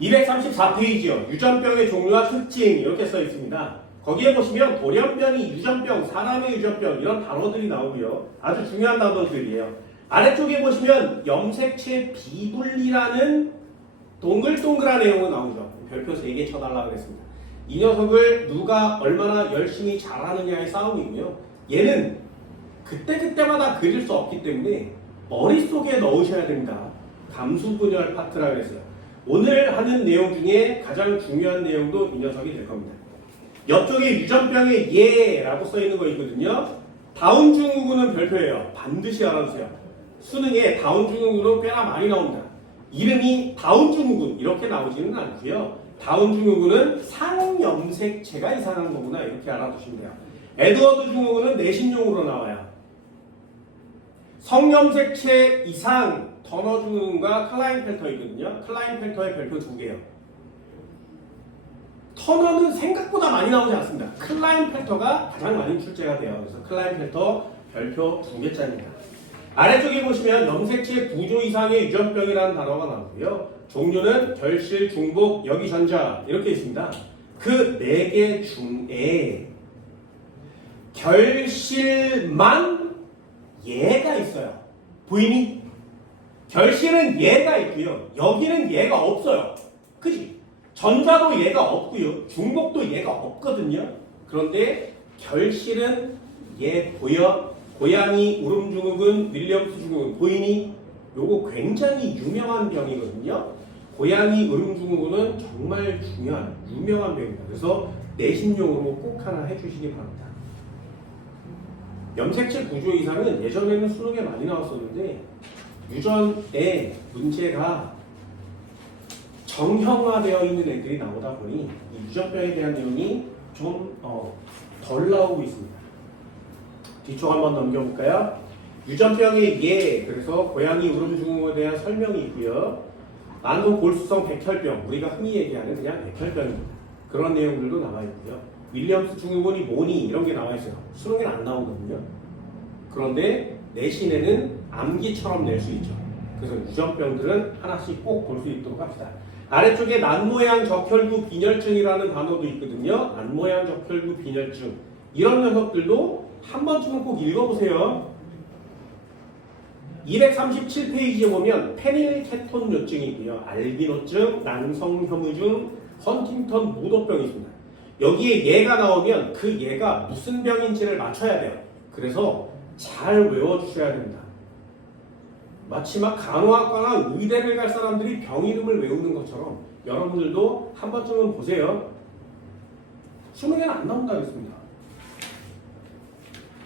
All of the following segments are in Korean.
234페이지요. 유전병의 종류와 특징 이렇게 써 있습니다. 거기에 보시면 돌연변이, 유전병, 사람의 유전병 이런 단어들이 나오고요. 아주 중요한 단어들이에요. 아래쪽에 보시면 염색체 비분리라는 동글동글한 내용은 나오죠. 별표 3개 쳐달라고 그랬습니다. 이 녀석을 누가 얼마나 열심히 잘하느냐의 싸움이고요. 얘는 그때그때마다 그릴 수 없기 때문에 머릿속에 넣으셔야 됩니다. 감수분열 파트라고 했어요. 오늘 하는 내용 중에 가장 중요한 내용도 이 녀석이 될 겁니다. 옆쪽에 유전병의 예라고 써있는 거 있거든요. 다운 증후군은 별표예요. 반드시 알아두세요. 수능에 다운 증후군은 꽤나 많이 나옵니다. 이름이 다운 증후군 이렇게 나오지는 않고요. 다운 증후군은 상염색체가 이상한 거구나 이렇게 알아두시면 돼요. 에드워드 증후군은 내신용으로 나와요. 성염색체 이상 터너 증후군과 클라인펠터 있거든요. 클라인펠터의 별표 2개예요. 터너는 생각보다 많이 나오지 않습니다. 클라인펠터가 가장 많이 출제가 돼요. 그래서 클라인펠터 별표 2개짜리입니다. 아래쪽에 보시면 염색체 구조 이상의 유전병이라는 단어가 나오고요. 종류는 결실, 중복, 여기전자 이렇게 있습니다. 그 4개 중에 결실만 얘가 있어요. 보이니? 결실은 얘가 있고요. 여기는 얘가 없어요. 그지? 전자도 얘가 없고요. 중복도 얘가 없거든요. 그런데 결실은 얘 보여? 고양이 울음증후군, 윌리엄스 증후군 보이니? 요거 굉장히 유명한 병이거든요. 고양이 울음증후군은 정말 중요한 유명한 병입니다. 그래서 내신용으로 꼭 하나 해주시기 바랍니다. 염색체 구조 이상은 예전에는 수능에 많이 나왔었는데 유전에 문제가 정형화되어 있는 애들이 나오다 보니 이 유전병에 대한 내용이 좀 덜 나오고 있습니다. 뒤쪽 한번 넘겨볼까요? 유전병의 예, 그래서 고양이 울음증후군에 대한 설명이 있고요. 만성 골수성 백혈병, 우리가 흔히 얘기하는 그냥 백혈병입니다. 그런 내용들도 나와 있고요. 윌리엄스 증후군이 뭐니 이런 게 나와 있어요. 수능에는 안 나오거든요. 그런데 내신에는 암기처럼 낼 수 있죠. 그래서 유전병들은 하나씩 꼭 볼 수 있도록 합시다. 아래쪽에 난모양 적혈구 빈혈증이라는 단어도 있거든요. 난모양 적혈구 빈혈증 이런 녀석들도 한 번쯤은 꼭 읽어보세요. 237페이지에 보면 페닐케톤요증이 있고요. 알비노증, 난성혐의증, 헌팅턴 무도병이 있습니다. 여기에 얘가 나오면 그 얘가 무슨 병인지를 맞춰야 돼요. 그래서 잘 외워주셔야 됩니다. 마치 막 간호학과나 의대를 갈 사람들이 병 이름을 외우는 것처럼 여러분들도 한 번쯤은 보세요. 수능에는 안 나온다고 했습니다.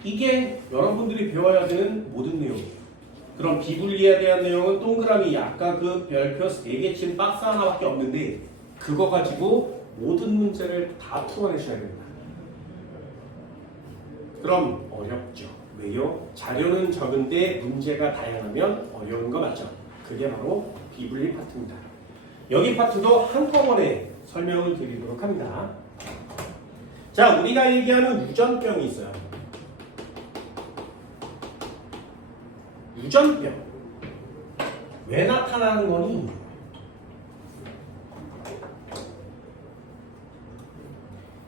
이게 여러분들이 배워야 되는 모든 내용이에요. 그럼 비분리에 대한 내용은 동그라미 아까 그 별표 3개 친 박스 하나밖에 없는데 그거 가지고 모든 문제를 다 풀어내셔야 됩니다. 그럼 어렵죠. 왜요? 자료는 적은데 문제가 다양하면 어려운 거 맞죠? 그게 바로 비분리 파트입니다. 여기 파트도 한꺼번에 설명을 드리도록 합니다. 자, 우리가 얘기하는 유전병이 있어요. 유전병. 왜 나타나는 거니?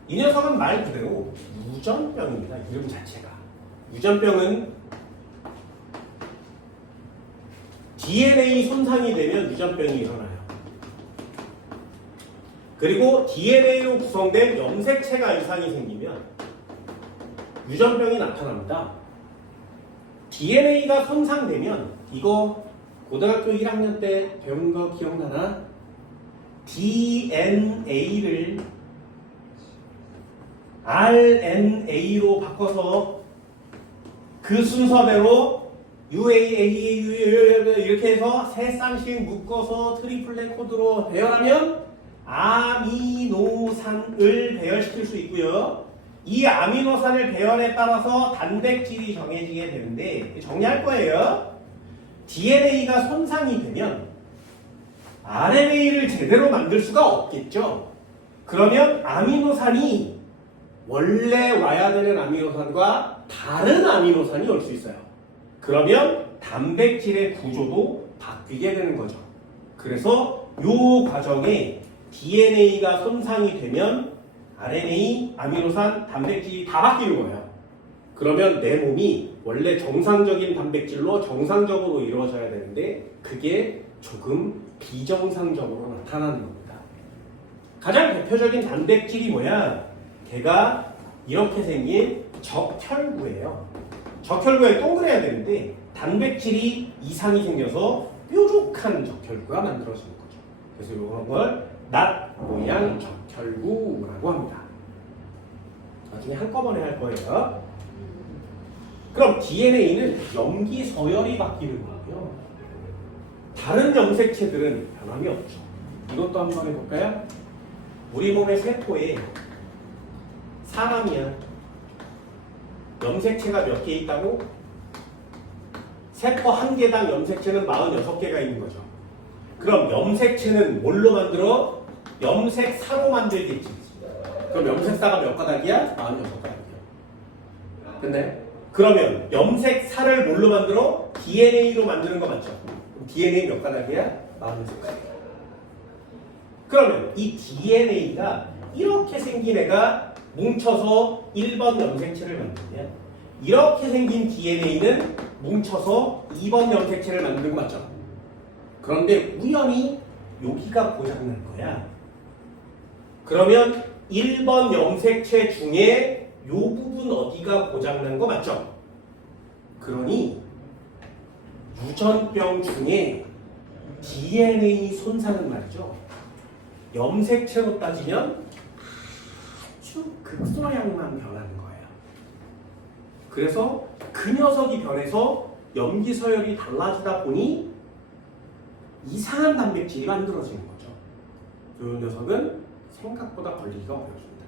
이 녀석은 말 그대로 유전병입니다. 이름 자체가. 유전병은 DNA 손상이 되면 유전병이 일어나요. 그리고 DNA로 구성된 염색체가 이상이 생기면 유전병이 나타납니다. DNA가 손상되면 이거 고등학교 1학년 때 배운 거 기억나나? DNA를 RNA로 바꿔서 그 순서대로 UAA 이렇게 해서 세 쌍씩 묶어서 트리플렛 코드로 배열하면 아미노산을 배열시킬 수 있고요. 이 아미노산을 배열에 따라서 단백질이 정해지게 되는데 정리할 거예요. DNA가 손상이 되면 RNA를 제대로 만들 수가 없겠죠. 그러면 아미노산이 원래 와야 되는 아미노산과 다른 아미노산이 올 수 있어요. 그러면 단백질의 구조도 바뀌게 되는 거죠. 그래서 이 과정에 DNA가 손상이 되면 RNA, 아미노산, 단백질이 다 바뀌는 거예요. 그러면 내 몸이 원래 정상적인 단백질로 정상적으로 이루어져야 되는데 그게 조금 비정상적으로 나타나는 겁니다. 가장 대표적인 단백질이 뭐야? 걔가 이렇게 생긴 적혈구예요. 적혈구에 동그래야 되는데 단백질이 이상이 생겨서 뾰족한 적혈구가 만들어지는 거죠. 그래서 이런 걸 낫 모양 적혈구라고 합니다. 나중에 한꺼번에 할 거예요. 그럼 DNA는 염기 서열이 바뀌는 거고요. 다른 염색체들은 변함이 없죠. 이것도 한번 해볼까요? 우리 몸의 세포에 사람이야. 염색체가 몇 개 있다고? 세포 한 개당 염색체는 46개가 있는 거죠. 그럼 염색체는 뭘로 만들어? 염색사로 만들겠지. 그럼 염색사가 몇 가닥이야? 46가닥이야. 근데 그러면 염색사를 뭘로 만들어? DNA로 만드는 거 맞죠? 그럼 DNA 몇 가닥이야? 46가닥. 그러면 이 DNA가 이렇게 생긴 애가 뭉쳐서 1번 염색체를 만들면 이렇게 생긴 DNA는 뭉쳐서 2번 염색체를 만드는 거 맞죠? 그런데 우연히 여기가 고장난 거야. 그러면 1번 염색체 중에 이 부분 어디가 고장난 거 맞죠? 그러니 유전병 중에 DNA 손상은 말이죠. 염색체로 따지면 아주 극소량만 변하는 거예요. 그래서 그 녀석이 변해서 염기 서열이 달라지다 보니 이상한 단백질이 만들어지는 거죠. 이 녀석은 생각보다 걸리기가 어렵습니다.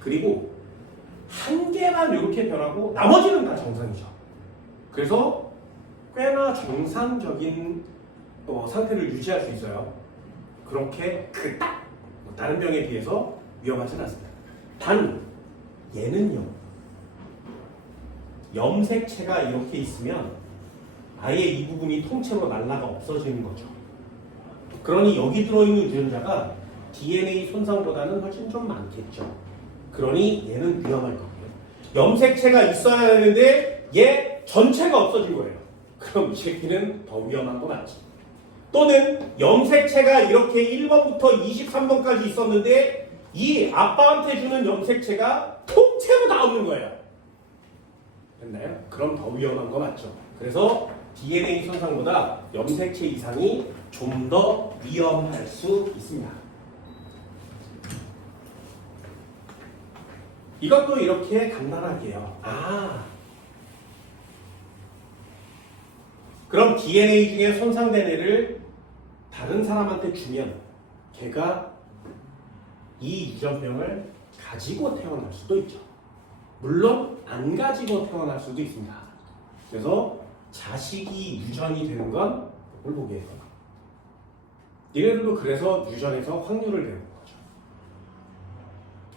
그리고 한 개만 이렇게 변하고 나머지는 다 정상이죠. 그래서 꽤나 정상적인 상태를 유지할 수 있어요. 그렇게 그닥 다른 병에 비해서 위험하진 않습니다. 단 얘는요. 염색체가 이렇게 있으면 아예 이 부분이 통째로 날라가 없어지는 거죠. 그러니 여기 들어있는 유전자가 DNA 손상보다는 훨씬 좀 많겠죠. 그러니 얘는 위험할 거고요. 염색체가 있어야 되는데 얘 전체가 없어진 거예요. 그럼 이 새끼는 더 위험한 거 맞지. 또는 염색체가 이렇게 1번부터 23번까지 있었는데 이 아빠한테 주는 염색체가 통째로 다 없는 거예요. 됐나요? 그럼 더 위험한 거 맞죠. 그래서 DNA 손상보다 염색체 이상이 좀 더 위험할 수 있습니다. 이것도 이렇게 간단하게요. 그럼 DNA 중에 손상된 애를 다른 사람한테 주면 걔가 이 유전병을 가지고 태어날 수도 있죠. 물론 안 가지고 태어날 수도 있습니다. 그래서 자식이 유전이 되는 건 뭘 보게 해요. 얘네들도 그래서 유전에서 확률을 내는 거죠.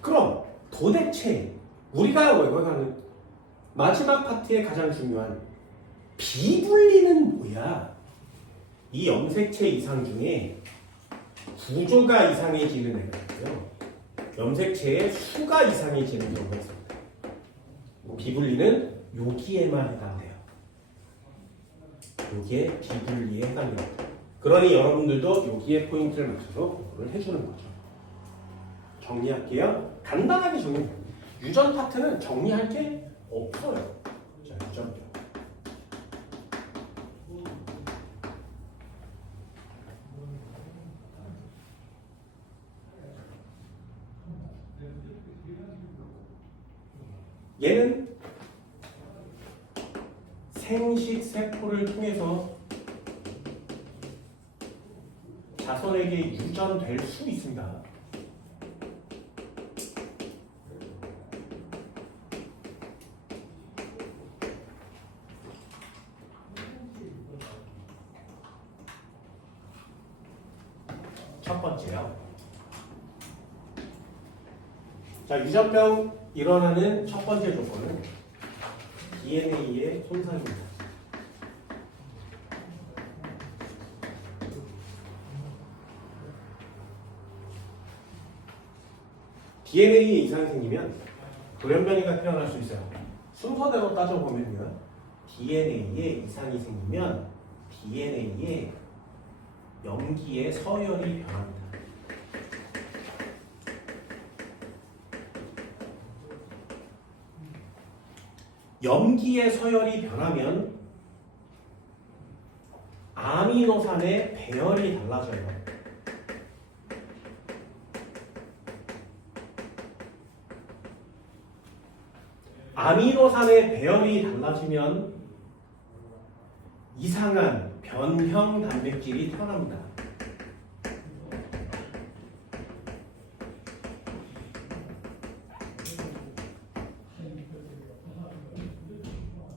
그럼 도대체 우리가 외워가는 마지막 파트의 가장 중요한 비분리는 뭐야? 이 염색체 이상 중에 구조가 이상해지는 애가 있고요. 염색체의 수가 이상해지는 경우가 있습니다. 비분리는 여기에만 해당돼요. 여기에 비분리에 해당됩니다. 그러니 여러분들도 여기에 포인트를 맞춰서 공부를 해주는 거죠. 정리할게요. 간단하게 정리해요. 유전 파트는 정리할 게 없어요. 자, 유전병. 얘는 생식세포를 통해서 자손에게 유전될 수 있습니다. 첫 번째요. 자, 유전병 일어나는 첫 번째 조건은 DNA의 손상입니다. DNA에 이상이 생기면 돌연변이가 태어날 수 있어요. 순서대로 따져보면요. DNA에 이상이 생기면 DNA에 염기의 서열이 변합니다. 염기의 서열이 변하면 아미노산의 배열이 달라져요. 아미노산의 배열이 달라지면 이상한 변형 단백질이 태어납니다.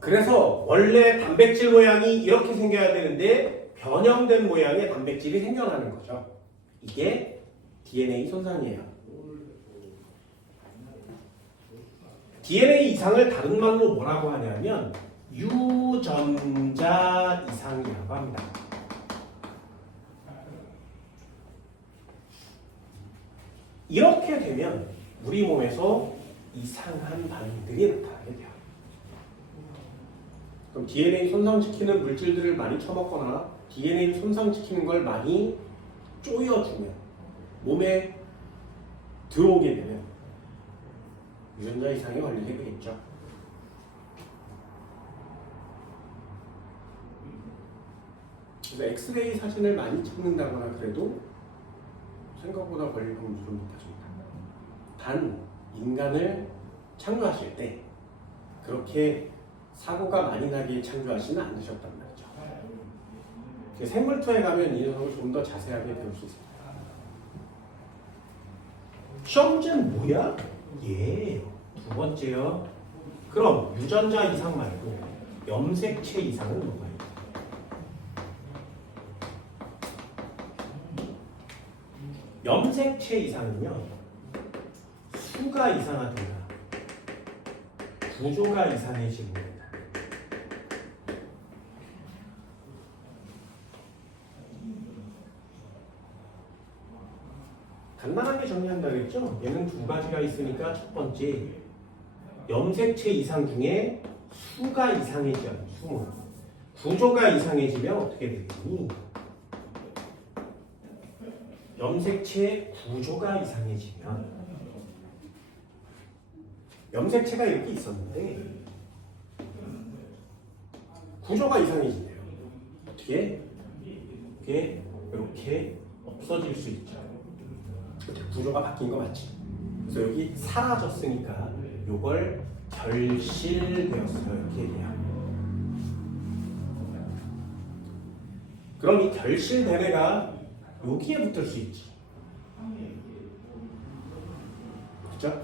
그래서 원래 단백질 모양이 이렇게 생겨야 되는데 변형된 모양의 단백질이 생겨나는 거죠. 이게 DNA 손상이에요. DNA 이상을 다른 말로 뭐라고 하냐면 유전자 이상이라고 합니다. 이렇게 되면 우리 몸에서 이상한 반응들이 나타나게 돼요. 그럼 DNA 손상시키는 물질들을 많이 처먹거나 DNA 손상시키는 걸 많이 쪼여주면 몸에 들어오게 되면 유전자 이상에 걸리게 되겠죠. 그래서 엑스레이 사진을 많이 찍는다거나 그래도 생각보다 걸릴 확률이 좀 높아집니다. 단 인간을 창조하실 때 그렇게 사고가 많이 나게 창조하지는 않으셨단 말이죠. 생물투에 가면 이 녀석을 좀 더 자세하게 배울 수 있습니다. 시험 문제는 뭐야? 예, 두 번째요. 그럼 유전자 이상 말고 염색체 이상은 뭐가요? 염색체 이상은요, 수가 이상하든가 구조가 이상해지는 겁니다. 간단하게 정리한다 그랬죠? 얘는 두 가지가 있으니까 첫 번째, 염색체 이상 중에 수가 이상해져요. 수. 구조가 이상해지면 어떻게 되겠니? 염색체 구조가 이상해지면 염색체가 이렇게 있었는데 구조가 이상해진대요. 어떻게? 이렇게 없어질 수 있죠. 구조가 바뀐 거 맞지? 그래서 여기 사라졌으니까 요걸 결실되었어요. 이렇게 얘기해요. 그럼 이 결실된 애가 여기에 붙을 수 있지. 그렇죠?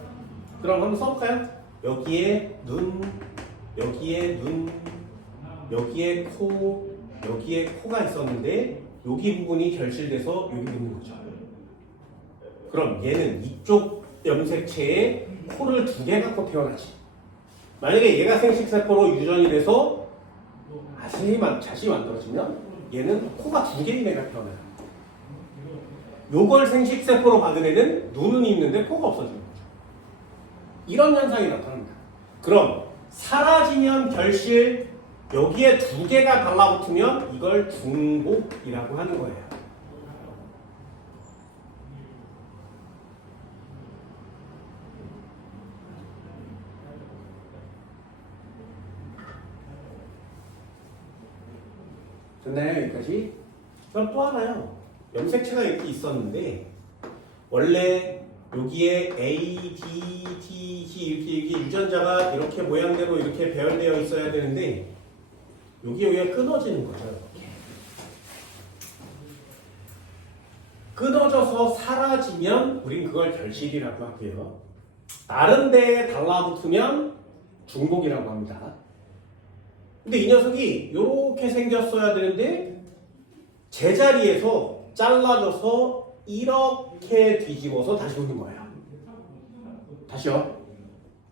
그럼 한번 써볼까요? 여기에 눈, 여기에 눈, 여기에 코, 여기에 코가 있었는데 여기 부분이 결실돼서 여기 붙는 거죠. 그럼 얘는 이쪽 염색체에 코를 두 개 갖고 태어나지. 만약에 얘가 생식세포로 유전이 돼서 자신이 만들어지면 얘는 코가 두 개인 애가 태어나요. 요걸 생식세포로 받은 애는 눈은 있는데 코가 없어지는 거죠. 이런 현상이 나타납니다. 그럼 사라지면 결실, 여기에 두 개가 달라붙으면 이걸 중복이라고 하는 거예요. 됐나요? 여기까지? 그럼 또 하나요. 염색체가 이렇게 있었는데 원래 여기에 A, D, T, G 이렇게 유전자가 이렇게 모양대로 이렇게 배열되어 있어야 되는데 여기가 끊어지는 거죠. 이렇게. 끊어져서 사라지면 우린 그걸 결실이라고 할게요. 다른 데에 달라붙으면 중복이라고 합니다. 근데 이 녀석이 이렇게 생겼어야 되는데 제자리에서 잘라져서 이렇게 뒤집어서 다시 붙는 거예요. 다시요.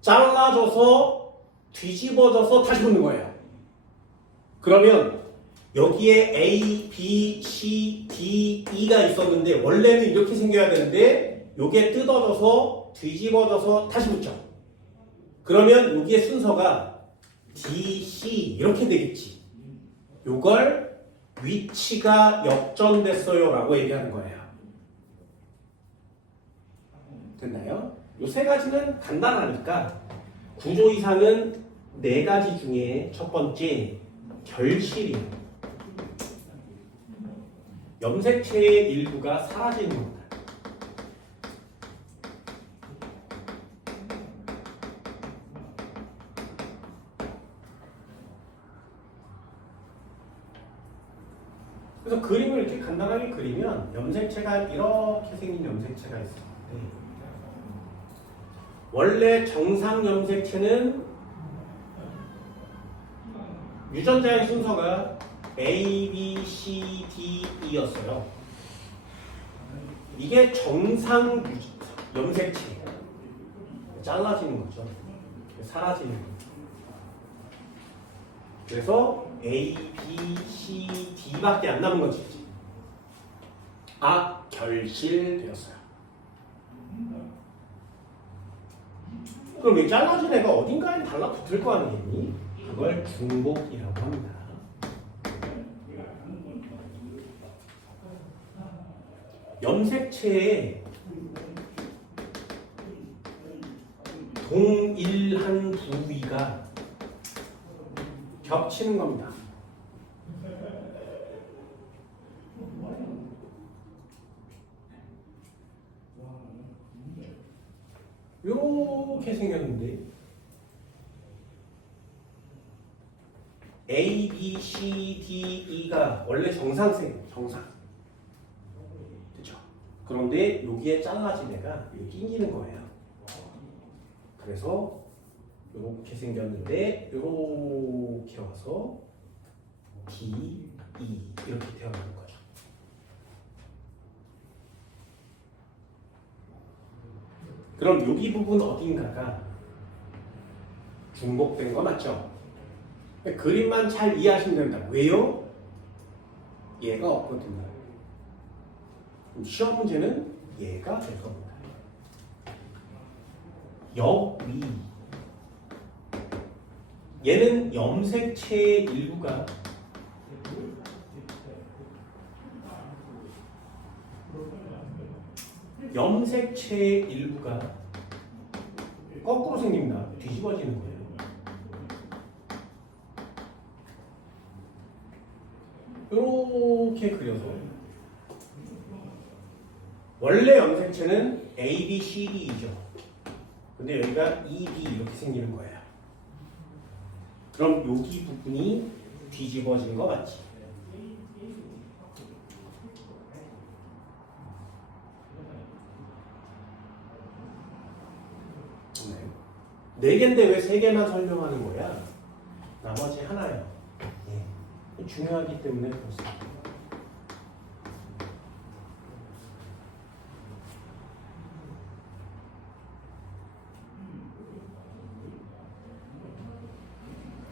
잘라져서 뒤집어져서 다시 붙는 거예요. 그러면 여기에 A, B, C, D, E가 있었는데 원래는 이렇게 생겨야 되는데 이게 뜯어져서 뒤집어져서 다시 붙죠. 그러면 여기에 순서가 DC 이렇게 되겠지. 요걸 위치가 역전됐어요 라고 얘기하는 거예요. 됐나요? 요 세 가지는 간단하니까 구조 이상은 네 가지 중에 첫 번째 결실이에요. 염색체의 일부가 사라지는 겁니다. 그래서 그림을 이렇게 간단하게 그리면 염색체가 이렇게 생긴 염색체가 있어요. 원래 정상 염색체는 유전자의 순서가 A, B, C, D, E였어요. 이게 정상 염색체. 잘라지는 거죠. 사라지는 거죠. 그래서 A, B, C, D밖에 안 남은 거지. 결실되었어요. 그럼 이 잘라진 애가 어딘가에 달라붙을 거 아니겠니? 그걸 중복이라고 합니다. 염색체의 동일한 부위가 겹치는 겁니다. 이렇게 생겼는데 A, B, C, D, E가 원래 정상. 그렇죠? 그런데 여기에 잘라진 애가 여기 끼기는 거예요. 그래서 이렇게 생겼는데 이렇게 와서 D, E 이렇게 되어가는 거죠. 그럼 여기 부분 어딘가가 중복된 거 맞죠? 그림만 잘 이해하시면 됩니다. 왜요? 얘가 없거든요. 시험 문제는 얘가 될 겁니다. 역위. 얘는 염색체의 일부가 거꾸로 생깁니다. 뒤집어지는 거예요. 이렇게 그려서 원래 염색체는 A, B, C, D이죠. 근데 여기가 E, B 이렇게 생기는 거예요. 그럼 여기 부분이 뒤집어진 거 맞지? 네 개인데 왜 세 개만 설명하는 거야? 나머지 하나요. 중요하기 때문에 그렇습니다.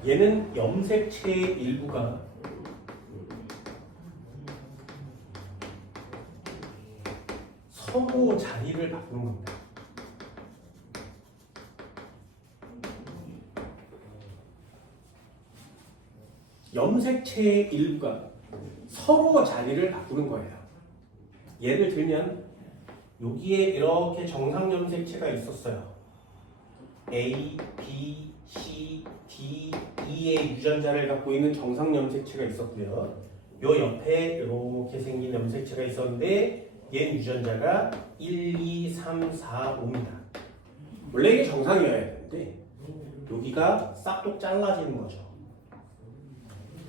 얘는 염색체의 일부가 서로 자리를 바꾸는 겁니다. 염색체의 일부가 서로 자리를 바꾸는 거예요. 예를 들면 여기에 이렇게 정상 염색체가 있었어요. A, B, C, D, E의 유전자를 갖고 있는 정상 염색체가 있었고요. 요 옆에 이렇게 생긴 염색체가 있었는데 얘 유전자가 1, 2, 3, 4, 5입니다. 원래 이게 정상이어야 되는데 여기가 싹둑 잘라지는 거죠.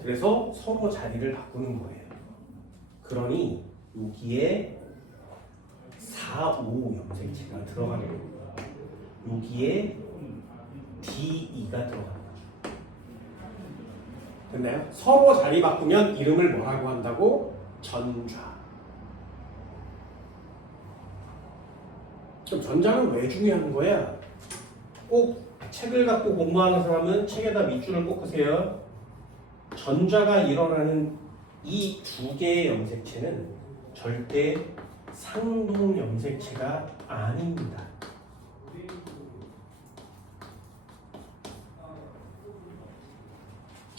그래서 서로 자리를 바꾸는 거예요. 그러니 여기에 4, 5 염색체가 들어가는 겁니다. 여기에 D, E가 들어가는 거죠. 됐나요? 서로 자리 바꾸면 이름을 뭐라고 한다고? 전좌. 그럼 전자는 왜 중요한 거야? 꼭 책을 갖고 공부하는 사람은 책에다 밑줄을 꽂으세요. 전자가 일어나는 이 두 개의 염색체는 절대 상동 염색체가 아닙니다.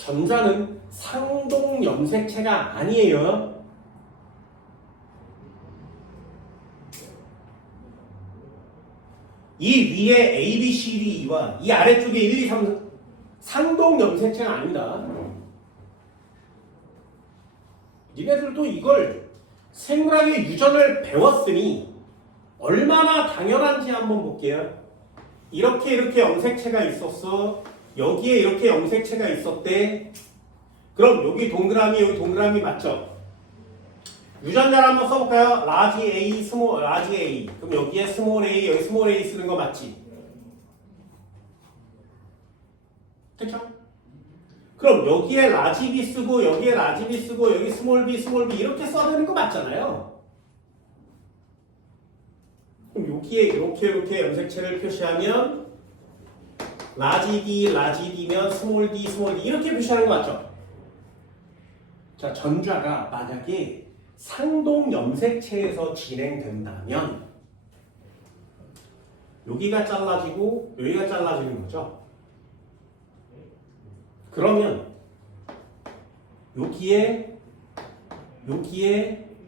전자는 상동 염색체가 아니에요. 이 위에 A, B, C, D, E와 이 아래쪽에 1, 2, 3 상동 염색체가 아니다. 니네들도 이걸 생물학의 유전을 배웠으니 얼마나 당연한지 한번 볼게요. 이렇게 염색체가 있었어. 여기에 이렇게 염색체가 있었대. 그럼 여기 동그라미 맞죠? 유전자를 한번 써볼까요? 라지 A, 라지 A. 그럼 여기에 스몰 A, 여기 스몰 A 쓰는 거 맞지? 그쵸? 그럼 여기에 라지 B 쓰고 여기에 라지 B 쓰고 여기 스몰 B 이렇게 써야 되는 거 맞잖아요. 그럼 여기에 이렇게 염색체를 표시하면 라지 D면 스몰 D 이렇게 표시하는 거 맞죠? 자, 전자가 만약에 상동 염색체에서 진행된다면 여기가 잘라지고 여기가 잘라지는 거죠. 그러면 여기에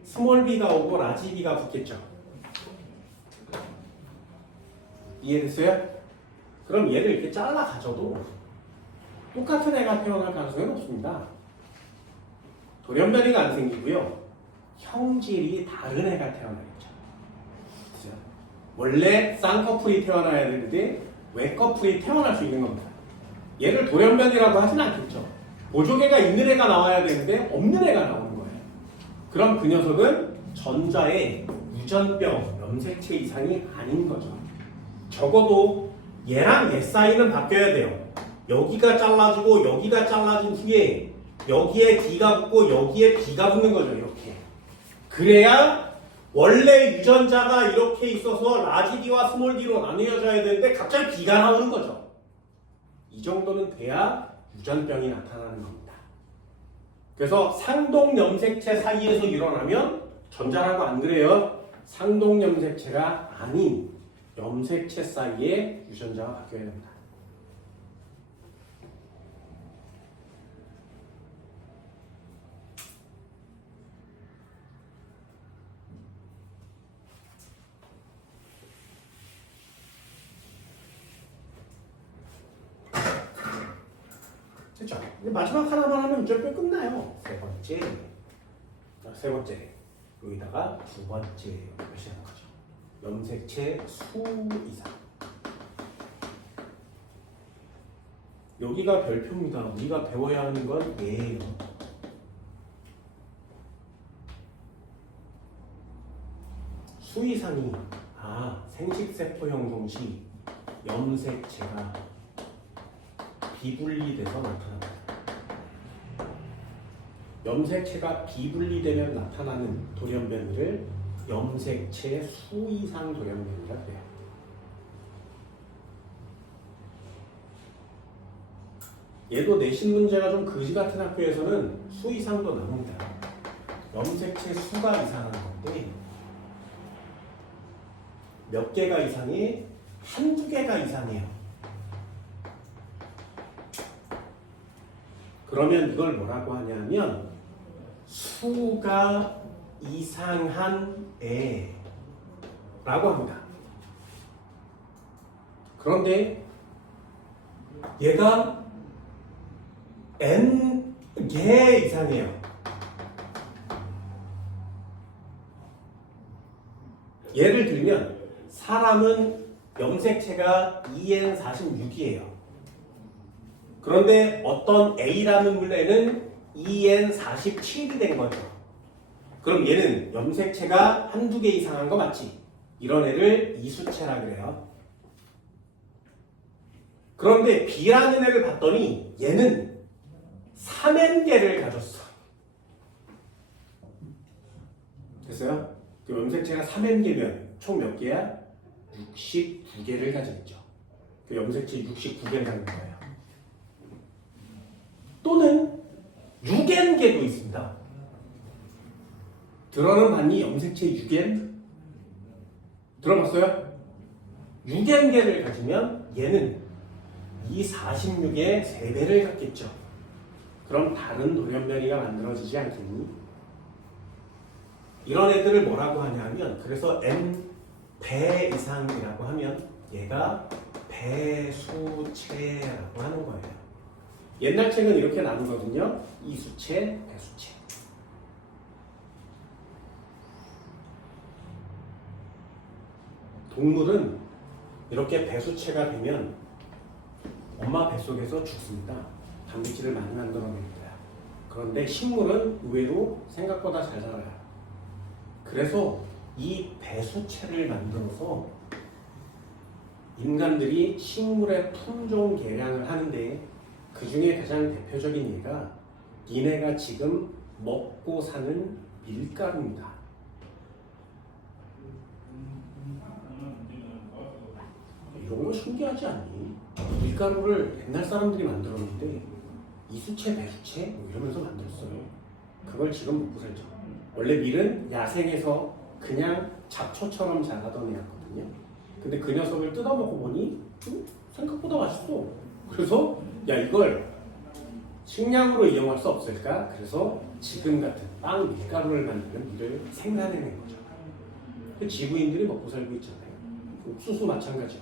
스몰 b가 오고 라지 b가 붙겠죠. 이해됐어요? 그럼 얘를 이렇게 잘라 가져도 똑같은 애가 태어날 가능성은 없습니다. 돌연변이가 안 생기고요. 형질이 다른 애가 태어나겠죠. 그렇죠? 원래 쌍꺼풀이 태어나야 되는데 외꺼풀이 태어날 수 있는 겁니다. 얘를 돌연변이라고 하진 않겠죠. 보조개가 있는 애가 나와야 되는데 없는 애가 나오는 거예요. 그럼 그 녀석은 전자의 유전병, 염색체 이상이 아닌 거죠. 적어도 얘랑 얘 사이는 바뀌어야 돼요. 여기가 잘라지고 여기가 잘라진 후에 여기에 D가 붙고 여기에 B가 붙는 거죠. 이렇게. 그래야 원래 유전자가 이렇게 있어서 라지 D와 스몰 D로 나뉘어져야 되는데 갑자기 B가 나오는 거죠. 이 정도는 돼야 유전병이 나타나는 겁니다. 그래서 상동 염색체 사이에서 일어나면 전자라고 안 그래요. 상동 염색체가 아닌 염색체 사이에 유전자가 바뀌어야 됩니다. 됐죠? 이제 마지막 하나만 하면 유전병 끝나요. 세 번째 여기다가 두 번째 표시하는 거죠. 염색체 수 이상. 여기가 별표입니다. 우리가 배워야 하는 건 얘예요. 수 이상이 생식세포 형성 시 염색체가 비분리돼서 나타납니다. 염색체가 비분리되면 나타나는 돌연변이를 염색체 수 이상 돌연변이라 그래요. 얘도 내신 문제가 좀 그지 같은 학교에서는 수 이상도 나옵니다. 염색체 수가 이상한 건데 몇 개가 이상해? 한두 개가 이상해요. 그러면 이걸 뭐라고 하냐면 수가 이상한 애라고 합니다. 그런데 얘가 n개 이상이에요. 예를 들면 사람은 염색체가 2n46이에요. 그런데 어떤 A라는 물레는 2n47이 된 거죠. 그럼 얘는 염색체가 한두 개 이상한 거 맞지? 이런 애를 이수체라 그래요. 그런데 B라는 애를 봤더니 얘는 3n개를 가졌어. 됐어요? 그 염색체가 3n개면 총 몇 개야? 69개를 가지겠죠. 그 염색체 69개를 갖는 거예요. 또는 6n개도 있습니다. 들어는 봤니? 염색체 6n? 들어봤어요? 6n개를 가지면 얘는 이 46의 3배를 갖겠죠. 그럼 다른 돌연변이가 만들어지지 않겠니? 이런 애들을 뭐라고 하냐면 그래서 n 배 이상이라고 하면 얘가 배수체라고 하는 거예요. 옛날 책은 이렇게 나누거든요. 이수체, 배수체. 동물은 이렇게 배수체가 되면 엄마 뱃속에서 죽습니다. 단백질을 많이 만들어냅니다. 그런데 식물은 의외로 생각보다 잘 살아요. 그래서 이 배수체를 만들어서 인간들이 식물의 품종 개량을 하는데 그 중에 가장 대표적인 예가 니네가 지금 먹고 사는 밀가루입니다. 이런 거 신기하지 않니? 밀가루를 옛날 사람들이 만들었는데 이수체, 배수체 뭐 이러면서 만들었어요. 그걸 지금 먹고 살죠. 원래 밀은 야생에서 그냥 잡초처럼 자라던 애였거든요. 근데 그 녀석을 뜯어먹고 보니 생각보다 맛있어. 그래서 야 이걸 식량으로 이용할 수 없을까? 그래서 지금 같은 빵 밀가루를 만드는 밀을 생산해낸 거죠. 지구인들이 먹고 살고 있잖아요. 옥수수 마찬가지요.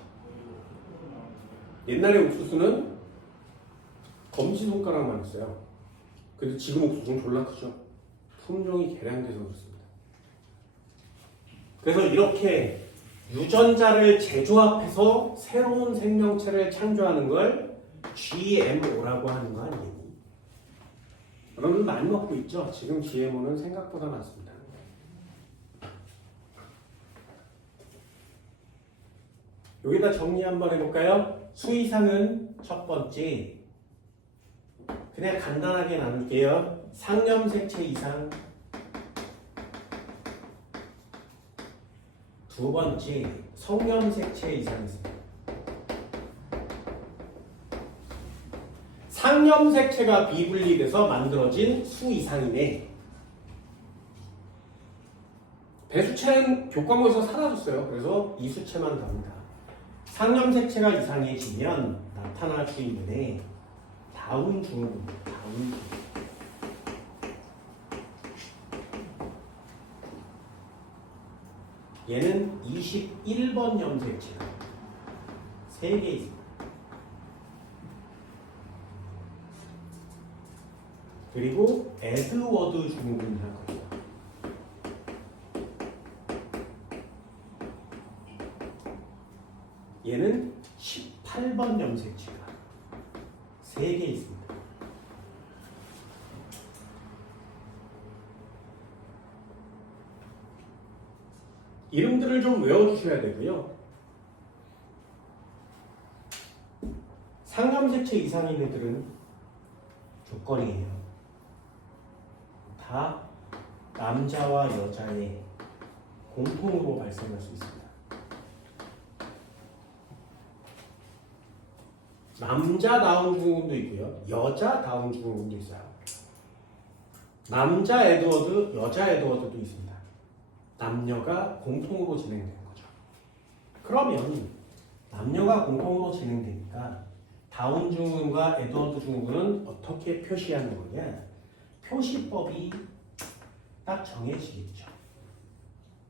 옛날에 옥수수는 검지손가락만 했어요. 근데 지금 옥수수는 졸라 크죠. 품종이 개량돼서 그렇습니다. 그래서 이렇게 유전자를 재조합해서 새로운 생명체를 창조하는 걸 GMO라고 하는 거 아니겠니? 여러분 많이 먹고 있죠? 지금 GMO는 생각보다 많습니다. 여기다 정리 한번 해볼까요? 수이상은 첫 번째, 그냥 간단하게 나눌게요. 상염색체 이상. 두 번째, 성염색체 이상이습니다. 상염색체가 비분리돼서 만들어진 수 이상이네. 배수체는 교과목에서 사라졌어요. 그래서 이수체만 나옵니다. 상염색체가 이상해지면 나타날 수 있는 다운 증후군입니다. 다운 증후군. 얘는 21번 염색체가 3개 있습니다. 그리고 에드워드 증후군이라고 해요. 얘는 18번 염색체가 3개 있습니다. 이름들을 좀 외워주셔야 되고요. 상염색체 이상인 애들은 조건이에요. 다 남자와 여자의 공통으로 발생할 수 있습니다. 남자 다운 증후군도 있고요. 여자 다운 증후군도 있어요. 남자 에드워드, 여자 에드워드도 있습니다. 남녀가 공통으로 진행되는 거죠. 그러면 남녀가 공통으로 진행되니까 다운 증후군과 에드워드 증후군은 어떻게 표시하는 거냐? 표시법이 딱 정해지겠죠.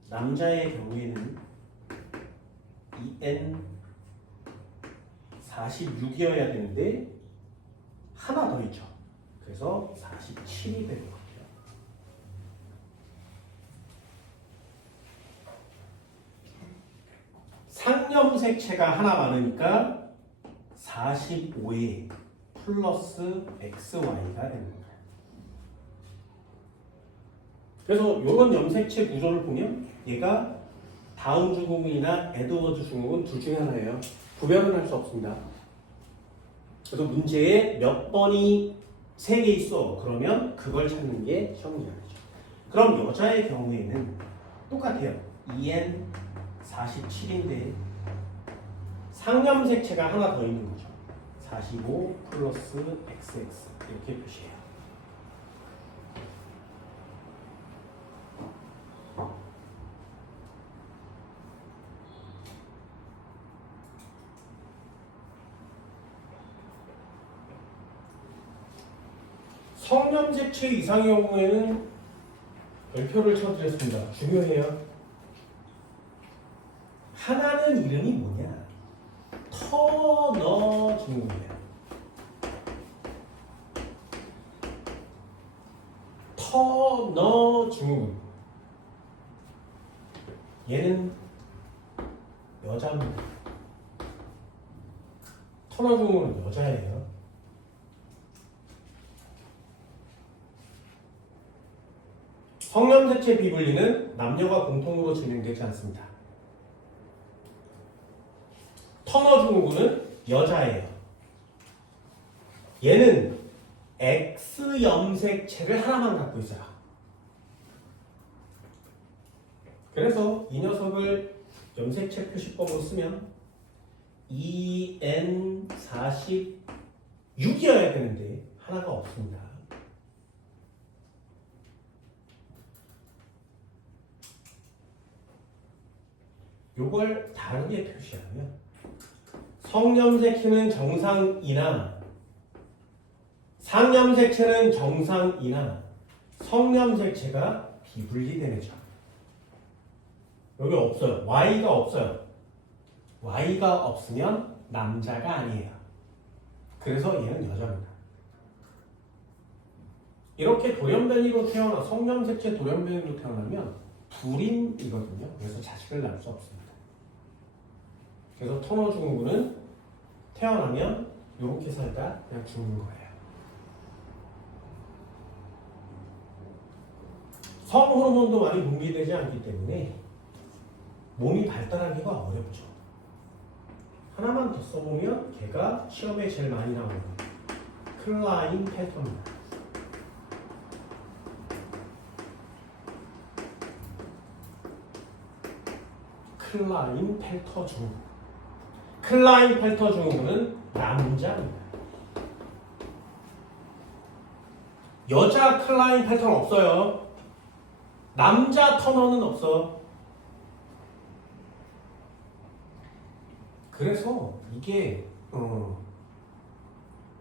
남자의 경우에는 EN 46이어야 되는데 하나 더 있죠. 그래서 47이 되는 거죠. 상염색체가 하나 많으니까 45에 플러스 XY가 되는 거예요. 그래서 이런 염색체 구조를 보면 얘가 다운 증후군이나 에드워드 증후군 둘 중에 하나예요. 구별은 할 수 없습니다. 그래서 문제에 몇 번이 3개 있어. 그러면 그걸 찾는 게 시험 문제죠. 그럼 여자의 경우에는 똑같아요. EN 47인데 상염색체가 하나 더 있는 거죠. 45 플러스 XX 이렇게 표시해요. 성염색체 이상의 경우에는 별표를 쳐드렸습니다. 중요해요. 하나는 이름이 뭐냐? 터너 증후군이에요. 터너 증후군. 얘는 여자입니다. 터너 증후군은 여자예요. 성염색체 비분리는 남녀가 공통으로 진행되지 않습니다. 터너 증후군은 여자예요. 얘는 X염색체를 하나만 갖고 있어요. 그래서 이 녀석을 염색체 표시법으로 쓰면 EN46이어야 되는데 하나가 없습니다. 요걸 다르게 표시하면 성염색체는 정상이나 상염색체는 정상이나 성염색체가 비분리되는 점. 여기 없어요. Y가 없어요. Y가 없으면 남자가 아니에요. 그래서 얘는 여자입니다. 이렇게 돌연변이로 태어나 성염색체 돌연변이로 태어나면 불임이거든요. 그래서 자식을 낳을 수 없습니다. 그래서 터너 증후군은 태어나면 이렇게 살다 그냥 죽는 거예요. 성호르몬도 많이 분비되지 않기 때문에 몸이 발달하기가 어렵죠. 하나만 더 써보면 걔가 시험에 제일 많이 나오는 클라인펠터입니다. 클라인펠터 증후군. 클라인펠터 증후군은 남자입니다. 여자 클라인펠터는 없어요. 남자 터너는 없어. 그래서 이게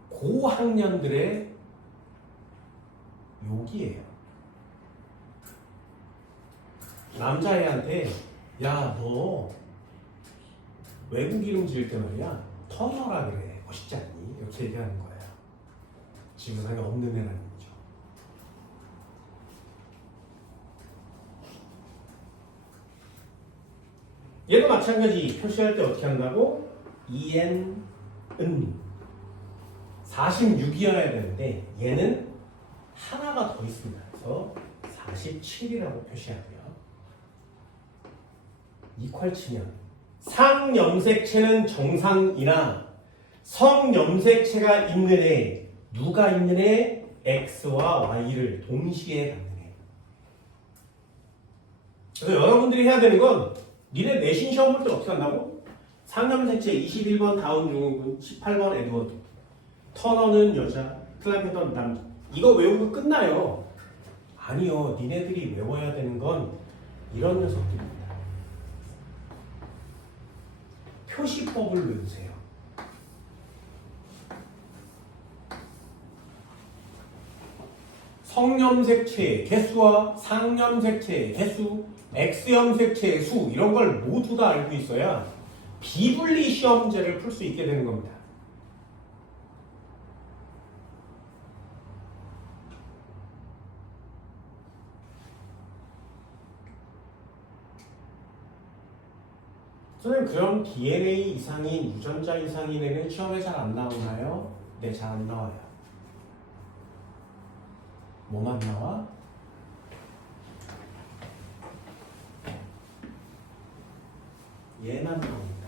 고학년들의 욕이에요. 남자애한테 야, 너 외국 이름 지을 때 말이야 터너라 그래. 멋있지 않니? 이렇게 얘기하는 거예요. 지구상에 없는 애라는 거죠. 얘도 마찬가지. 표시할 때 어떻게 한다고? EN은 46이어야 되는데 얘는 하나가 더 있습니다. 그래서 47이라고 표시하고요. 이퀄 치면 상염색체는 정상이나 성염색체가 있는 애, 누가 있는 애? X와 Y를 동시에 갖는 애. 그래서 여러분들이 해야 되는 건 니네 내신 시험 볼 때 어떻게 한다고? 상염색체 21번 다운 증후군, 18번 에드워드. 터너는 여자, 클라이펜터는 남자. 이거 외우고 끝나요. 아니요. 니네들이 외워야 되는 건 이런 녀석들입니다. 표시법을 외우세요. 성염색체의 개수와 상염색체의 개수, X염색체의 수 이런 걸 모두 다 알고 있어야 비분리 시험제를 풀 수 있게 되는 겁니다. 선생님 그럼 DNA 이상인 유전자 이상인 애는 시험에 잘 안 나오나요? 네, 잘 안 나와요. 뭐만 나와? 얘만 나옵니다.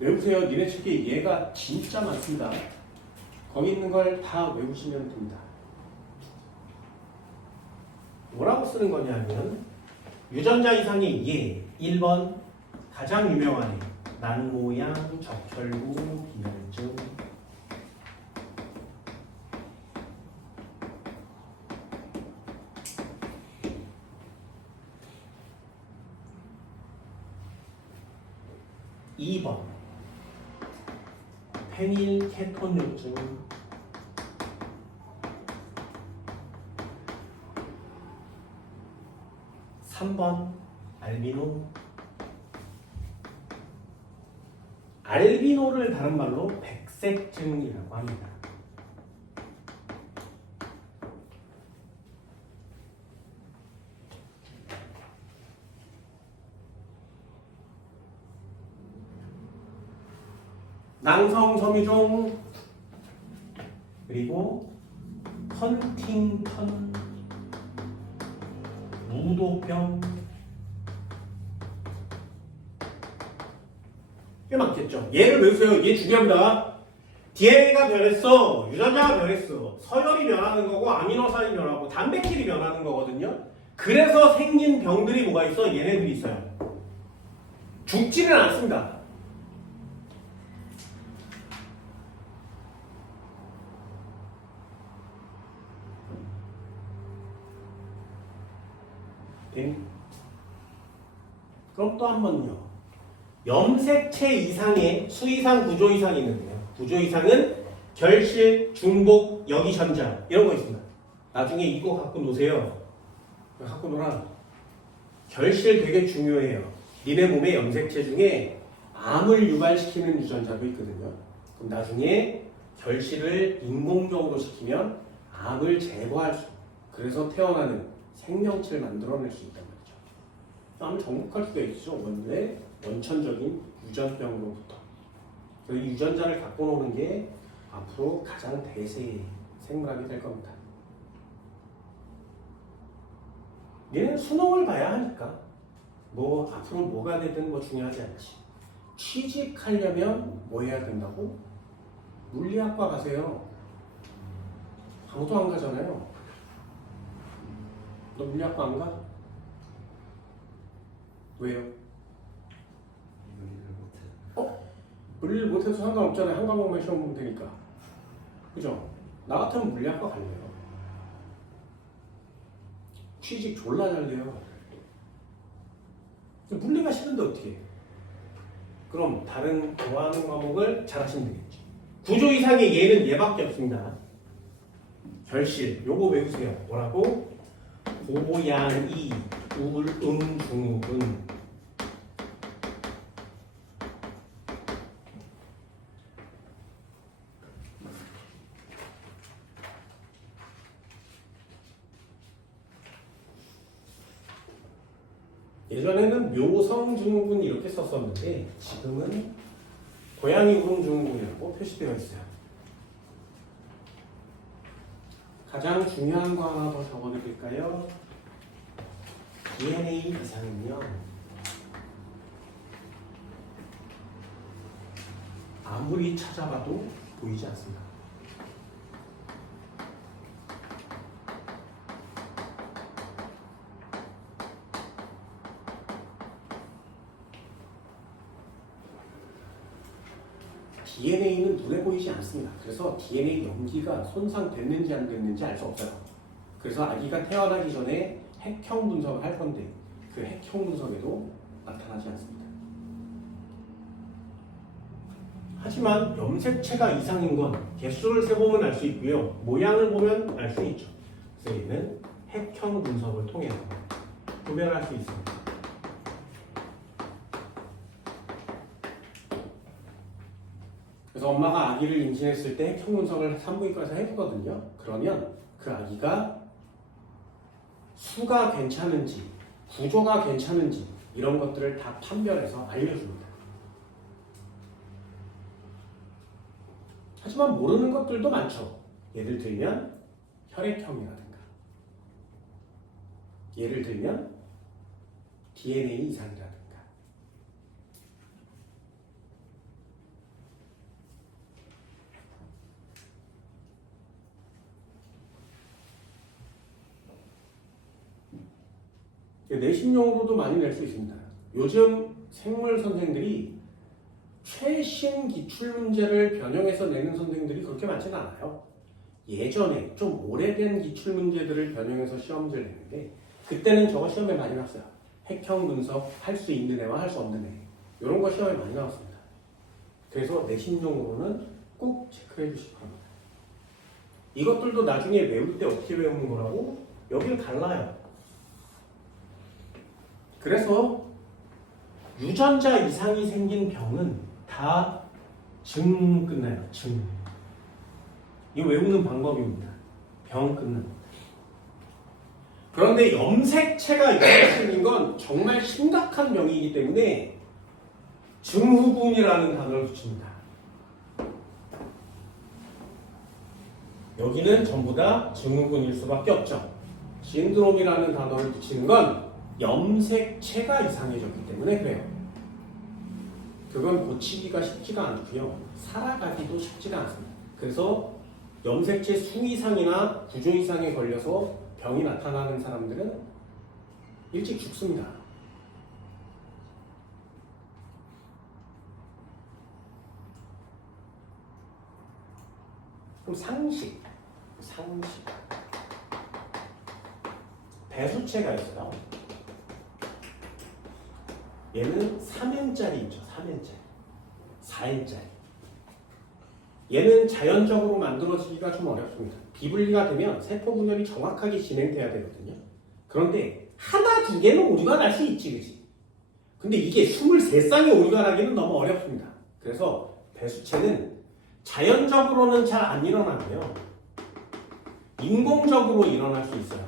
외우세요. 니네 책에 얘가 진짜 많습니다. 거기 있는 걸 다 외우시면 됩니다. 뭐라고 쓰는 거냐면 유전자 이상의 예 1번 가장 유명한 난모양 적혈구 비혈증 2번 페닐 케톤요증. 3번 알비노. 알비노를 다른 말로 백색증이라고 합니다. 낭성 섬유종 그리고 헌팅턴 무도병 꽤 많겠죠. 얘를 외우세요. 얘 중요합니다. DNA가 변했어. 유전자가 변했어. 서열이 변하는 거고 아미노산이 변하고 단백질이 변하는 거거든요. 그래서 생긴 병들이 뭐가 있어? 얘네들이 있어요. 죽지는 않습니다. 그럼 또 한 번요. 염색체 이상의 수 이상, 구조 이상이 있는데요. 구조 이상은 결실, 중복, 여기전자 이런 거 있습니다. 나중에 이거 갖고 노세요. 갖고 놀아. 결실 되게 중요해요. 니네 몸의 염색체 중에 암을 유발시키는 유전자도 있거든요. 그럼 나중에 결실을 인공적으로 시키면 암을 제거할 수, 그래서 태어나는 생명체를 만들어낼 수 있단 말이죠. 암을 정복할 수가 있죠. 원래 원천적인 유전병으로부터. 그 유전자를 갖고 노는 게 앞으로 가장 대세의 생물학이 될 겁니다. 얘는 수능을 봐야 하니까 뭐 앞으로 뭐가 되든 뭐 중요하지 않지. 취직하려면 뭐 해야 된다고? 물리학과 가세요. 아무도 안 가잖아요. 너 물리학과 안 가? 왜요? 물리를 못해도 상관없잖아요. 한 과목만 시험 보면 되니까. 그죠? 나 같으면 물리학과 갈래요. 취직 졸라 잘 돼요. 물리가 싫은데 어떻게 해? 그럼 다른 좋아하는 과목을 잘 하시면 되겠지. 구조 이상의 예는 얘밖에 없습니다. 결실, 요거 외우세요. 뭐라고? 고양이, 울, 중은. 예전에는 묘성증후군 이렇게 썼었는데 지금은 고양이 울음증후군이라고 표시되어 있어요. 가장 중요한 거 하나 더 적어드릴까요? DNA 이상은요, 아무리 찾아봐도 보이지 않습니다. DNA는 눈에 보이지 않습니다. 그래서 DNA 염기가 손상됐는지 안 됐는지 알 수 없어요. 그래서 아기가 태어나기 전에 핵형 분석을 할 건데 그 핵형 분석에도 나타나지 않습니다. 하지만 염색체가 이상인 건 개수를 세보면 알 수 있고요. 모양을 보면 알 수 있죠. 그래서 얘는 핵형 분석을 통해서 구별할 수 있습니다. 그래서 엄마가 아기를 임신했을 때 핵형 분석을 산부인과에서 해주거든요. 그러면 그 아기가 수가 괜찮은지, 구조가 괜찮은지 이런 것들을 다 판별해서 알려줍니다. 하지만 모르는 것들도 많죠. 예를 들면 혈액형이라든가, 예를 들면 DNA 이상이라든가. 내신용으로도 많이 낼 수 있습니다. 요즘 생물 선생들이 최신 기출 문제를 변형해서 내는 선생들이 그렇게 많지는 않아요. 예전에 좀 오래된 기출 문제들을 변형해서 시험지를 내는데 그때는 저거 시험에 많이 나왔어요. 핵형 분석 할 수 있는 애와 할 수 없는 애, 이런 거 시험에 많이 나왔습니다. 그래서 내신용으로는 꼭 체크해 주시기 바랍니다. 이것들도 나중에 외울 때 어떻게 외우는 거라고? 여기를 달라요. 그래서 유전자 이상이 생긴 병은 다 증 끝나요. 증. 이거 외우는 방법입니다. 병 끝납니다. 그런데 염색체가 이렇게 생긴 건 정말 심각한 병이기 때문에 증후군이라는 단어를 붙입니다. 여기는 전부 다 증후군일 수밖에 없죠. 신드롬이라는 단어를 붙이는 건 염색체가 이상해졌기 때문에 그래요. 그건 고치기가 쉽지가 않고요. 살아가기도 쉽지가 않습니다. 그래서 염색체 수 이상이나 구조 이상에 걸려서 병이 나타나는 사람들은 일찍 죽습니다. 그럼 상식. 배수체가 있어요. 얘는 3N짜리 있죠. 3N짜리. 4N짜리. 얘는 자연적으로 만들어지기가 좀 어렵습니다. 비분리가 되면 세포 분열이 정확하게 진행돼야 되거든요. 그런데 하나, 두 개는 오류가 날 수 있지, 그치? 근데 이게 23쌍의 오류가 나기는 너무 어렵습니다. 그래서 배수체는 자연적으로는 잘 안 일어나고요. 인공적으로 일어날 수 있어요.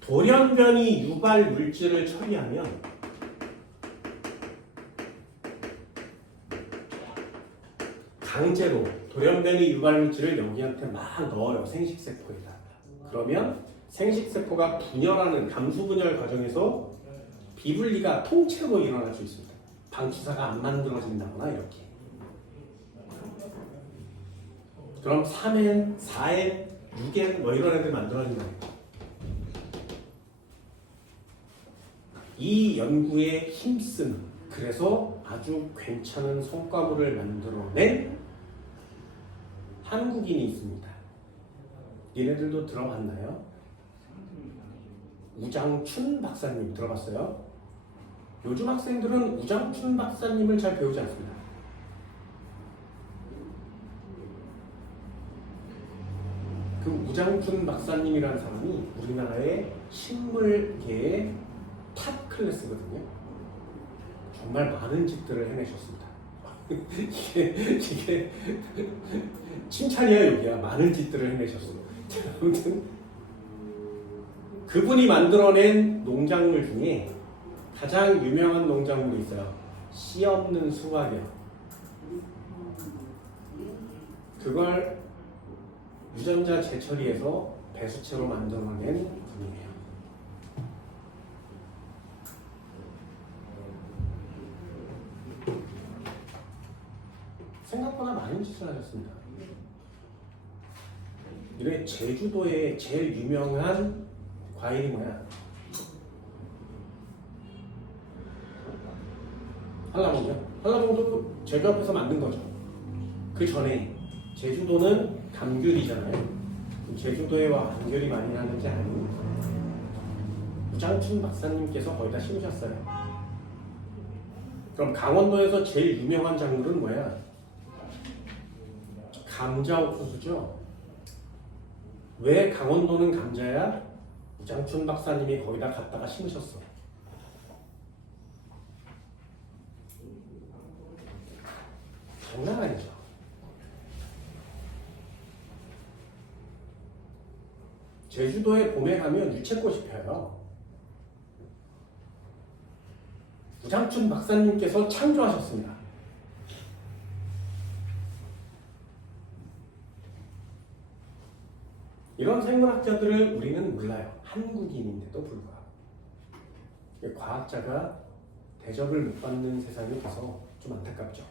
돌연변이 유발 물질을 처리하면 강제로 돌연변이 유발 물질을 여기한테 막 넣어요. 생식세포에다. 그러면 생식세포가 분열하는 감수분열 과정에서 비분리가 통째로 일어날 수 있습니다. 방추사가 안 만들어진다거나 이렇게. 그럼 3N, 4N, 6N 뭐 이런 애들 만들어진다. 이 연구에 힘쓴, 그래서 아주 괜찮은 성과물을 만들어낸 한국인이 있습니다. 얘네들도 들어봤나요? 우장춘 박사님 들어봤어요? 요즘 학생들은 우장춘 박사님을 잘 배우지 않습니다. 그 우장춘 박사님이라는 사람이 우리나라의 식물계의 탑 클래스거든요. 정말 많은 짓들을 해내셨습니다. 이게 칭찬이야 여기야. 많은 짓들을 해내셨어요. 아무튼 그분이 만들어낸 농작물 중에 가장 유명한 농작물이 있어요. 씨 없는 수화려. 그걸 유전자 재처리해서 배수체로 만들어낸 분이에요. 생각보다 많은 짓을 하셨습니다. 이래 제주도의 제일 유명한 과일이 뭐야? 한라봉이요? 한라봉도 제주 앞에서 만든 거죠. 그 전에 제주도는 감귤이잖아요. 제주도에 와 감귤이 많이 나는지 아니면 우장춘 박사님께서 거의 다 심으셨어요. 그럼 강원도에서 제일 유명한 작물은 뭐야? 감자 옥수수죠. 왜 강원도는 감자야? 우장춘 박사님이 거기다 갖다가 심으셨어. 장난 아니죠. 제주도에 봄에 가면 유채꽃이 펴요. 우장춘 박사님께서 창조하셨습니다. 이런 생물학자들을 우리는 몰라요. 한국인인데도 불구하고. 과학자가 대접을 못 받는 세상이 돼서 좀 안타깝죠.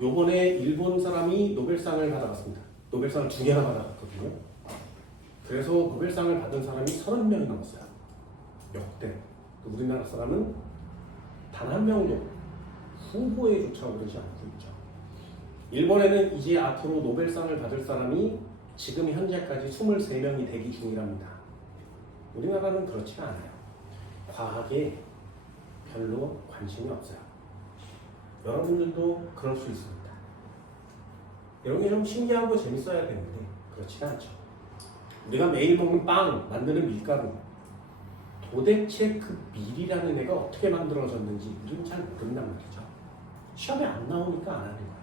요번에 일본 사람이 노벨상을 받아갔습니다. 노벨상을 2개나 받아갔거든요. 그래서 노벨상을 받은 사람이 30명이 넘었어요. 역대. 우리나라 사람은 단 한 명도 후보에조차 오르지 않고 있죠. 일본에는 이제 앞으로 노벨상을 받을 사람이 지금 현재까지 23명이 대기 중이랍니다. 우리나라는 그렇지가 않아요. 과학에 별로 관심이 없어요. 여러분들도 그럴 수 있습니다. 이런 게 좀 신기하고 재밌어야 되는데 그렇지가 않죠. 우리가 매일 먹는 빵, 만드는 밀가루 도대체 그 밀이라는 애가 어떻게 만들어졌는지 우리는 잘 모른단 말이죠. 시험에 안 나오니까 안 하는 거예요.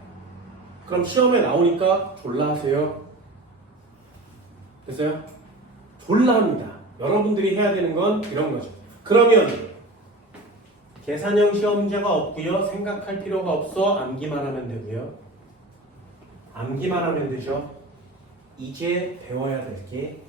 그럼 시험에 나오니까 졸라 하세요? 됐어요? 졸라 합니다. 여러분들이 해야 되는 건 이런 거죠. 그러면 계산형 시험 문제가 없고요. 생각할 필요가 없어. 암기만 하면 되고요. 암기만 하면 되죠. 이제 배워야 될 게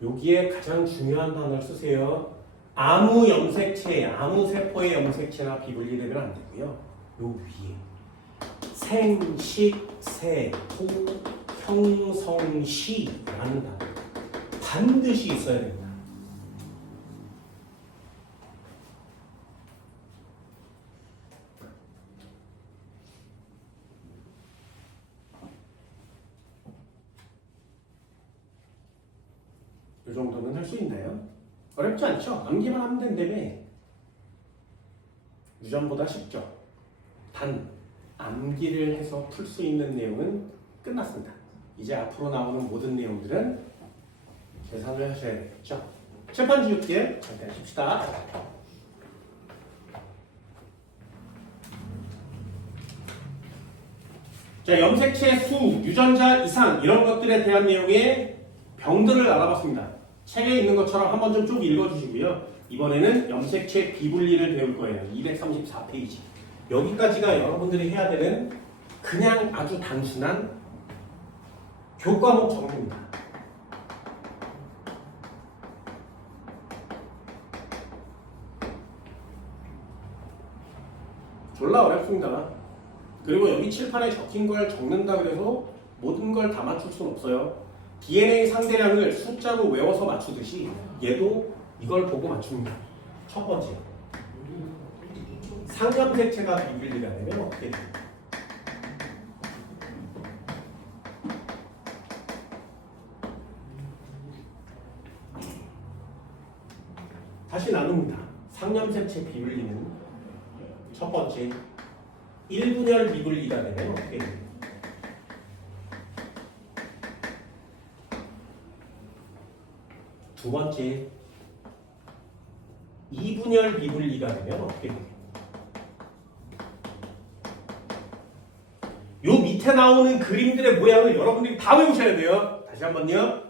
여기에 가장 중요한 단어를 쓰세요. 아무 염색체, 아무 세포의 염색체나 비분리되면 안 되고요. 요 위에 생식세포 형성시라는 단어 반드시 있어야 됩니다. 이 정도는 할 수 있나요? 어렵지 않죠? 암기만 하면 된다며. 유전보다 쉽죠? 단 암기를 해서 풀 수 있는 내용은 끝났습니다. 이제 앞으로 나오는 모든 내용들은 계산을 하셔야겠죠? 칠판 지울게요. 잠깐 쉽시다. 자, 염색체 수, 유전자 이상 이런 것들에 대한 내용의 병들을 알아봤습니다. 책에 있는 것처럼 한번 좀 쭉 읽어주시고요. 이번에는 염색체 비분리를 배울 거예요. 234페이지. 여기까지가 여러분들이 해야 되는 그냥 아주 단순한 교과목 정리입니다. 졸라 어렵습니다. 그리고 여기 칠판에 적힌 걸 적는다 그래서 모든 걸 다 맞출 수는 없어요. DNA 상대량을 숫자로 외워서 맞추듯이 얘도 이걸 보고 맞춥니다. 첫 번째, 상염색체가 비분리가 되면 어떻게 돼요? 다시 나눕니다. 상염색체 비분리는 첫 번째, 1분열 비분리가 되면 어떻게 돼요? 두 번째, 2분열 비분리가 되면 어떻게 돼요? 요 밑에 나오는 그림들의 모양을 여러분들이 다 외우셔야 돼요. 다시 한번요.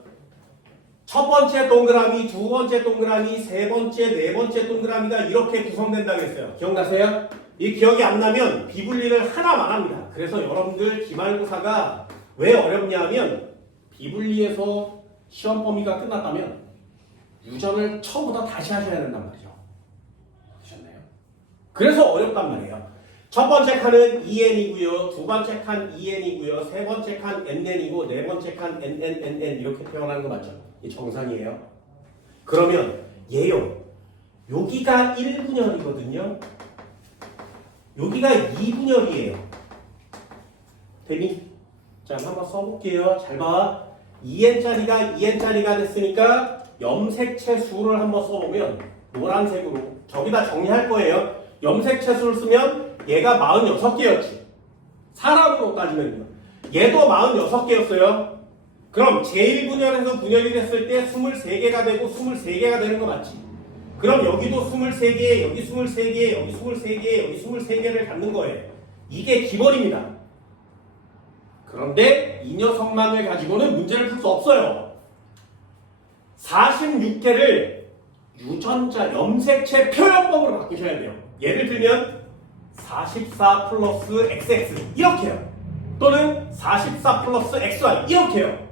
첫 번째 동그라미, 두 번째 동그라미, 세 번째, 네 번째 동그라미가 이렇게 구성된다고 했어요. 기억나세요? 이 기억이 안 나면 비분리를 하나만 합니다. 그래서 여러분들 기말고사가 왜 어렵냐 하면 비분리에서 시험 범위가 끝났다면 유전을 처음부터 다시 하셔야 된단 말이죠. 보셨나요? 그래서 어렵단 말이에요. 첫 번째 칸은 EN이고요. 두 번째 칸 EN이고요. 세 번째 칸 NN이고 네 번째 칸 NNNN 이렇게 표현하는 거 맞죠? 이 정상이에요. 그러면 얘요. 여기가 1분열이거든요. 여기가 2분열이에요. 되니? 자, 한번 써볼게요. 잘 봐. 2n짜리가 됐으니까 염색체 수를 한번 써보면 노란색으로 저기다 정리할 거예요. 염색체 수를 쓰면 얘가 46개였지. 사람으로 따지면요. 얘도 46개였어요. 그럼 제1분열에서 분열이 됐을 때 23개가 되고 23개가 되는 거 맞지? 그럼 여기도 23개, 여기 23개, 여기 23개, 여기 23개를 갖는 거예요. 이게 기본입니다. 그런데 이 녀석만을 가지고는 문제를 풀 수 없어요. 46개를 유전자 염색체 표현법으로 바꾸셔야 돼요. 예를 들면 44 플러스 XX 이렇게요. 또는 44 플러스 XY 이렇게요.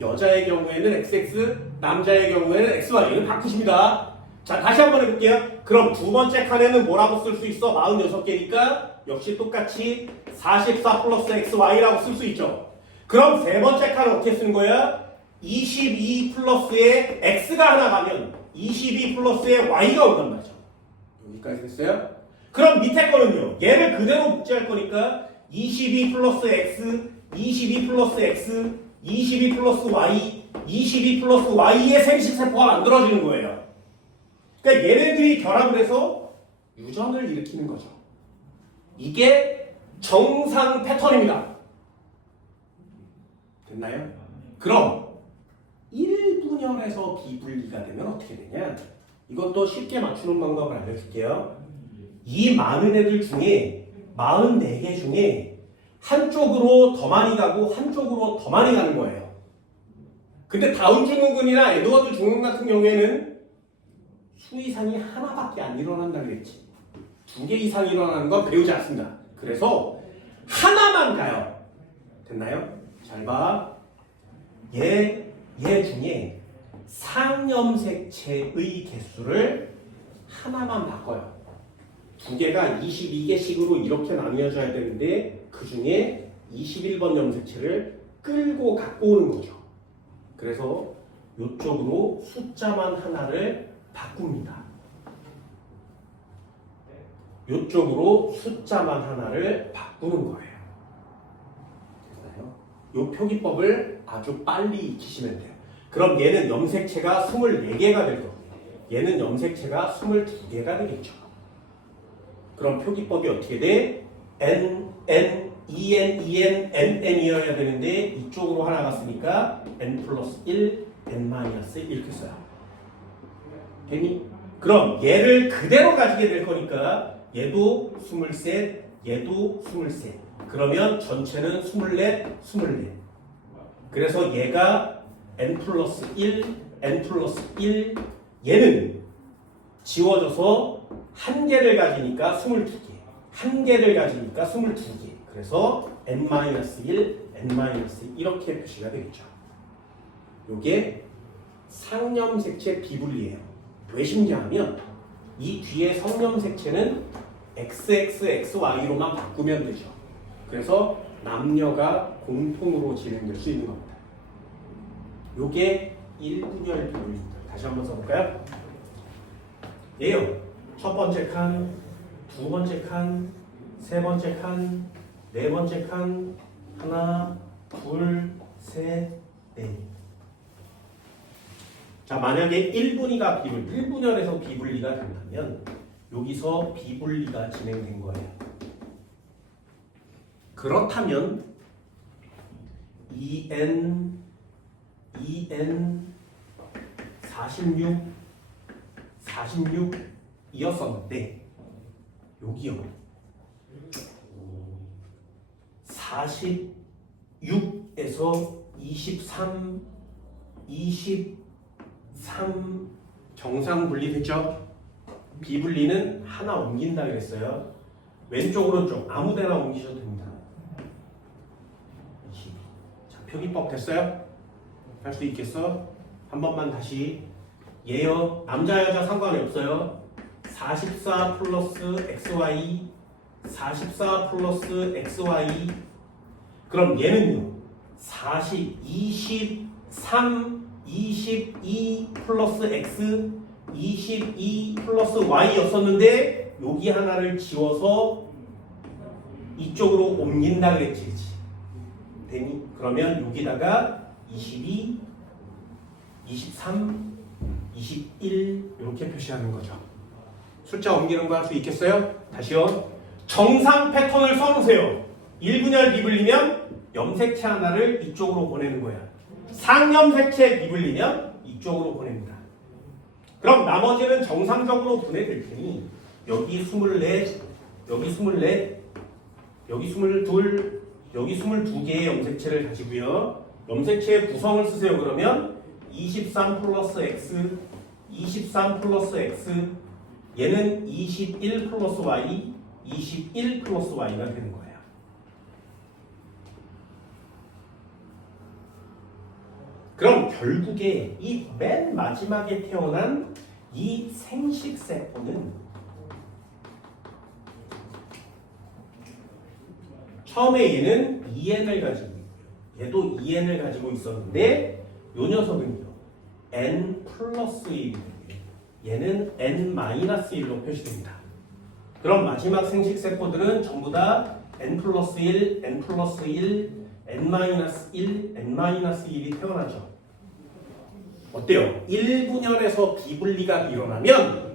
여자의 경우에는 XX, 남자의 경우에는 XY를 바꾸십니다. 자, 다시 한번 해볼게요. 그럼 두 번째 칸에는 뭐라고 쓸 수 있어? 46개니까 역시 똑같이 44 플러스 XY라고 쓸 수 있죠. 그럼 세 번째 칸은 어떻게 쓰는 거야? 22 플러스에 X가 하나 가면 22 플러스에 Y가 온단 말이죠. 여기까지 됐어요? 그럼 밑에 거는요. 얘를 그대로 복제할 거니까 22 플러스 X, 22 플러스 X, 22 플러스 Y, 22 플러스 Y의 생식세포가 만들어지는 거예요. 그러니까 얘네들이 결합을 해서 유전을 일으키는 거죠. 이게 정상 패턴입니다. 됐나요? 그럼 1분열에서 비분리가 되면 어떻게 되냐? 이것도 쉽게 맞추는 방법을 알려줄게요. 이 많은 애들 중에 44개 중에 한쪽으로 더 많이 가고 한쪽으로 더 많이 가는 거예요. 근데 다운증후군이나 에드워드 증후군 같은 경우에는 수 이상이 하나밖에 안 일어난다 그랬지. 2개 이상 일어나는 건 배우지 않습니다. 그래서 하나만 가요. 됐나요? 잘 봐. 얘 중에 상염색체의 개수를 하나만 바꿔요. 2개가 22개씩으로 이렇게 나뉘어져야 되는데 그 중에 21번 염색체를 끌고 갖고 오는 거죠. 그래서 이쪽으로 숫자만 하나를 바꿉니다. 이쪽으로 숫자만 하나를 바꾸는 거예요. 됐나요? 이 표기법을 아주 빨리 익히시면 돼요. 그럼 얘는 염색체가 24개가 될 거고 얘는 염색체가 22개가 되겠죠. 그럼 표기법이 어떻게 돼? N, N, EN, EN, NN이어야 되는데 이쪽으로 하나 갔으니까 N 플러스 1, N 마이너스 1 이렇게 써요. 되니? 그럼 얘를 그대로 가지게 될 거니까 얘도 23, 얘도 23. 그러면 전체는 24, 24. 그래서 얘가 N 플러스 1, N 플러스 1, 얘는 지워져서 한 개를 가지니까 22개. 한 개를 가지니까 22개. 그래서 N-1, N-1 이렇게 표시가 되겠죠. 요게 상염색체 비분리예요. 왜 신기하면 이 뒤에 성염색체는 XXXY로만 바꾸면 되죠. 그래서 남녀가 공통으로 진행될 수 있는 겁니다. 요게 1분열 비분리입니다. 다시 한번 써볼까요? 예요. 첫 번째 칸, 두 번째 칸, 세 번째 칸, 네 번째 칸, 하나, 둘, 셋, 넷. 자, 만약에 1분열에서 비분리가 된다면 여기서 비분리가 진행된 거예요. 그렇다면 EN 46 이었었는데 여기요 46에서 23 정상 분리됐죠? 비분리는 하나 옮긴다 그랬어요. 왼쪽 오른쪽 아무 데나 옮기셔도 됩니다. 자, 표기법 됐어요? 할 수 있겠어? 한 번만 다시. 얘요. 남자 여자 상관이 없어요. 44 플러스 XY 44 플러스 XY. 그럼 얘는요 23 22 플러스 X 22 플러스 Y였었는데 여기 하나를 지워서 이쪽으로 옮긴다 그랬지. 되니? 그러면 여기다가 22 23 21 이렇게 표시하는 거죠. 숫자 옮기는 거 할 수 있겠어요? 다시요. 정상 패턴을 써놓으세요. 1분열 비분리면 염색체 하나를 이쪽으로 보내는 거야. 상염색체 비분리면 이쪽으로 보냅니다. 그럼 나머지는 정상적으로 보내드릴 테니 여기 24, 여기 24, 여기 22, 여기 22개의 염색체를 가지고요. 염색체의 구성을 쓰세요. 그러면 23 플러스 X, 23 플러스 X, 얘는 21 플러스 Y, 21 플러스 Y가 되는 거예요. 그럼 결국에 이 맨 마지막에 태어난 이 생식세포는 처음에 얘는 EN을 가지고 있고요. 얘도 EN을 가지고 있었는데 요 녀석은요. N 플러스 1이고요. 얘는 N-1로 표시됩니다. 그럼 마지막 생식세포들은 전부 다 N 플러스 1, N 플러스 1, N-1, N-1이 태어나죠. 어때요? 1분열에서 비분리가 일어나면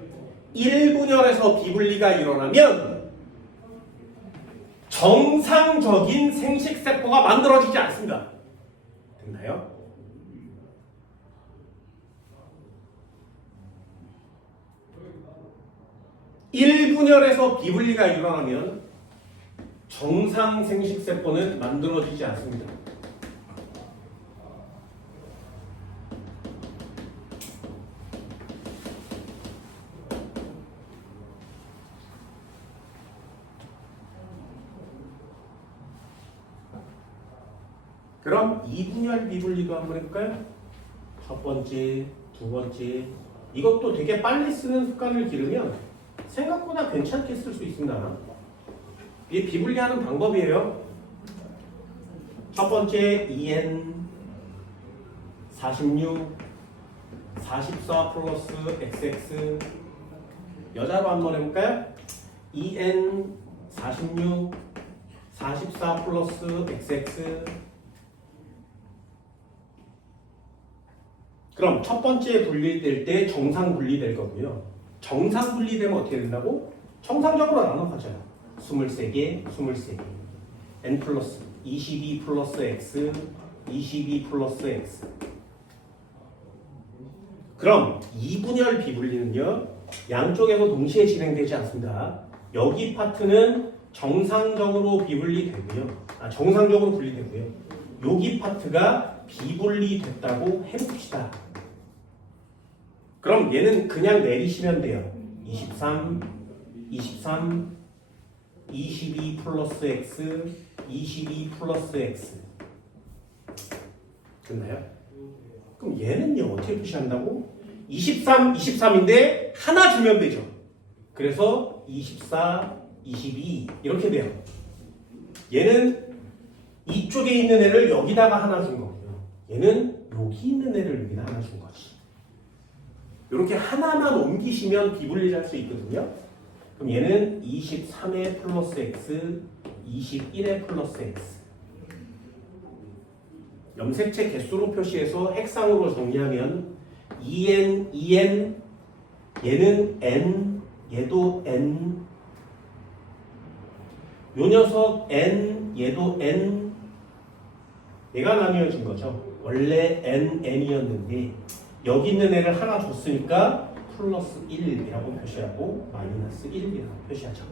1분열에서 비분리가 일어나면 정상적인 생식세포가 만들어지지 않습니다. 됐나요? 일분열에서 비분리가 일어나면 정상 생식세포는 만들어지지 않습니다. 그럼 이분열 비분리도 한번 해볼까요? 첫 번째, 두 번째. 이것도 되게 빨리 쓰는 습관을 기르면 생각보다 괜찮게 쓸 수 있습니다. 이게 비분리하는 방법이에요. 첫 번째 2n 46 44 플러스 xx. 여자로 한번 해볼까요? 2n 46 44 플러스 xx. 그럼 첫 번째 분리될 때 정상 분리될 거고요. 정상 분리되면 어떻게 된다고? 정상적으로 나눠가져요. 23개, 23개. n 플러스 22 플러스 x, 22 플러스 x. 그럼 이분열 비분리는요, 양쪽에서 동시에 진행되지 않습니다. 여기 파트는 정상적으로 비분리되고요. 정상적으로 분리되고요. 여기 파트가 비분리됐다고 해봅시다. 그럼 얘는 그냥 내리시면 돼요. 23, 23, 22 플러스 x, 22 플러스 x. 됐나요? 그럼 얘는요, 어떻게 표시한다고? 23, 23인데 하나 주면 되죠. 그래서 24, 22 이렇게 돼요. 얘는 이쪽에 있는 애를 여기다가 하나 준 거고요. 얘는 여기 있는 애를 여기다 하나 준 거지. 이렇게 하나만 옮기시면 비분리할 수 있거든요. 그럼 얘는 23의 플러스 x, 21의 플러스 x. 염색체 개수로 표시해서 핵상으로 정리하면 2n, 2n, 얘는 n, 얘도 n. 요 녀석 n, 얘도 n. 얘가 나뉘어진 거죠. 원래 n, n이었는데 여기 있는 애를 하나 줬으니까 플러스 1이라고 표시하고 마이너스 1이라고 표시하죠.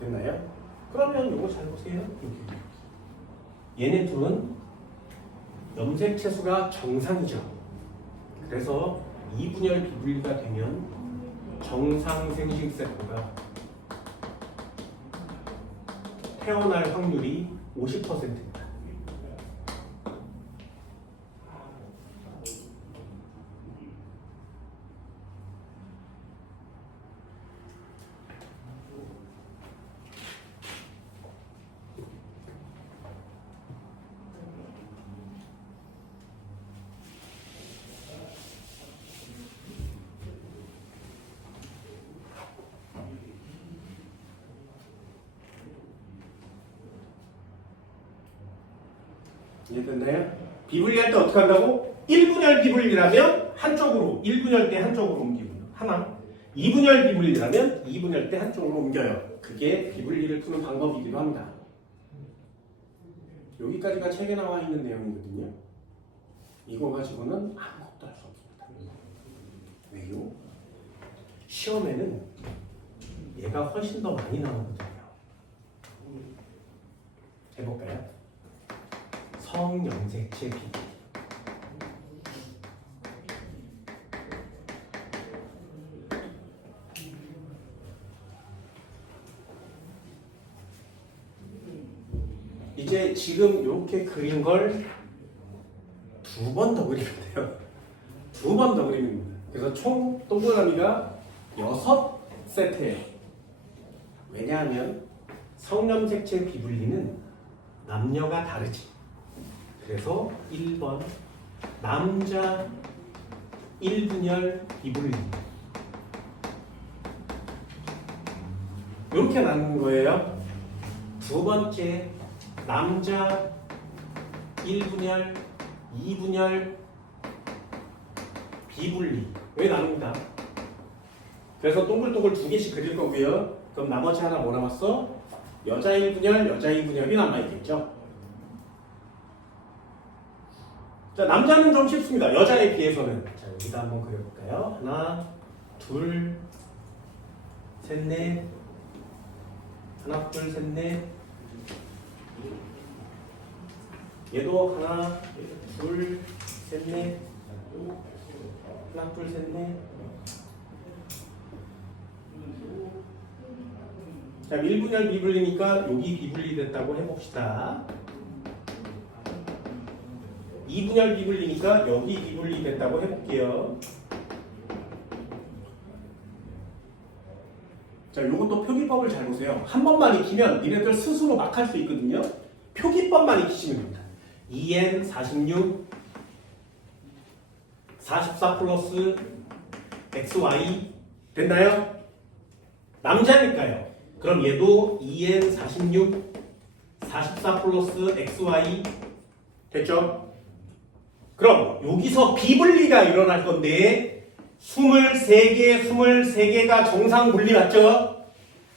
됐나요? 그러면 이거 잘 보세요. 얘네 둘은 염색체수가 정상이죠. 그래서 이분열 비분리가 되면 정상 생식세포가 태어날 확률이 50%입니다. 이해됐나요? 비분리할 때 어떻게 한다고? 1분열 비분리라면 한쪽으로, 1분열 때 한쪽으로 옮기고요. 하나. 2분열 비분리라면 2분열 때 한쪽으로 옮겨요. 그게 비분리를 푸는 방법이기도 합니다. 여기까지가 책에 나와 있는 내용이거든요. 이거 가지고는 아무것도 할 수 없습니다. 왜요? 시험에는 얘가 훨씬 더 많이 나오거든요. 해볼까요? 성염색체 비분리. 이제 지금 이렇게 그린 걸 두 번 더 그리면 돼요. 두 번 더 그리면 됩니다. 그래서 총 동그라미가 6세트예요. 왜냐하면 성염색체 비분리는 남녀가 다르지. 그래서 1번 남자 1분열 비분리 이렇게 나누는 거예요. 두 번째 남자 1분열, 2분열, 비분리. 왜 나눕니다? 그래서 동글동글 두 개씩 그릴 거고요. 그럼 나머지 하나 뭐 남았어? 여자 1분열, 여자 2분열이 남아있겠죠. 자, 남자는 좀 쉽습니다. 여자에 비해서는. 자, 여기다 한번 그려볼까요? 하나, 둘, 셋, 넷. 하나, 둘, 셋, 넷. 얘도 하나, 둘, 셋, 넷. 하나, 둘, 셋, 넷. 자, 1분열 비분리니까 여기 비분리 됐다고 해봅시다. 2분열 비분리니까 여기 비분리 됐다고 해볼게요. 자, 요것도 표기법을 잘 보세요. 한 번만 익히면 니네들 스스로 막 할 수 있거든요. 표기법만 익히시면 됩니다. 2n 46 44 플러스 xy 됐나요? 남자니까요. 그럼 얘도 2n 46 44 플러스 xy 됐죠? 그럼 여기서 비분리가 일어날 건데 23개가 정상 분리 맞죠?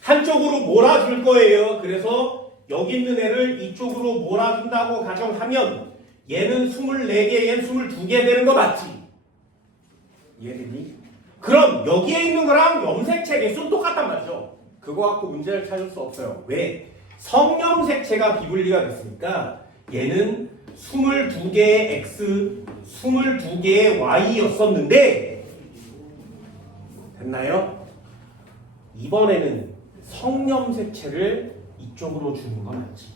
한쪽으로 몰아줄 거예요. 그래서 여기 있는 애를 이쪽으로 몰아준다고 가정하면 얘는 24개, 얘는 22개 되는 거 맞지? 이해되니? 그럼 여기에 있는 거랑 염색체 개수 똑같단 말이죠. 그거 갖고 문제를 찾을 수 없어요. 왜? 성염색체가 비분리가 됐으니까 얘는 22개의 x, 22개의 y였었는데 됐나요? 이번에는 성염색체를 이쪽으로 주는 건 맞지.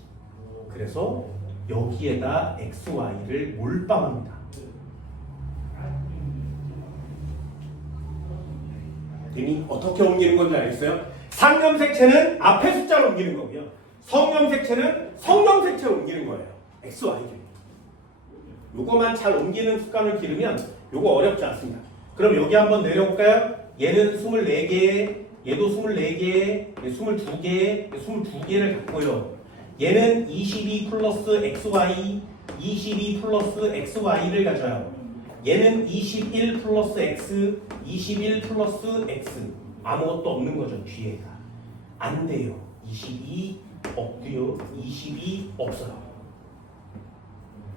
그래서 여기에다 x, y를 몰빵합니다. 되니? 어떻게 옮기는 건지 알겠어요? 상염색체는 앞에 숫자로 옮기는 거고요. 성염색체는 성염색체로 옮기는 거예요. x, y죠. 요거만 잘 옮기는 습관을 기르면 요거 어렵지 않습니다. 그럼 여기 한번 내려볼까요? 얘는 24개, 얘도 24개, 22개, 22개를 갖고요. 얘는 22 플러스 xy, 22 플러스 xy를 가져요. 얘는 21 플러스 x, 21 플러스 x. 아무것도 없는 거죠, 뒤에가. 안 돼요. 22 없고요. 22 없어요.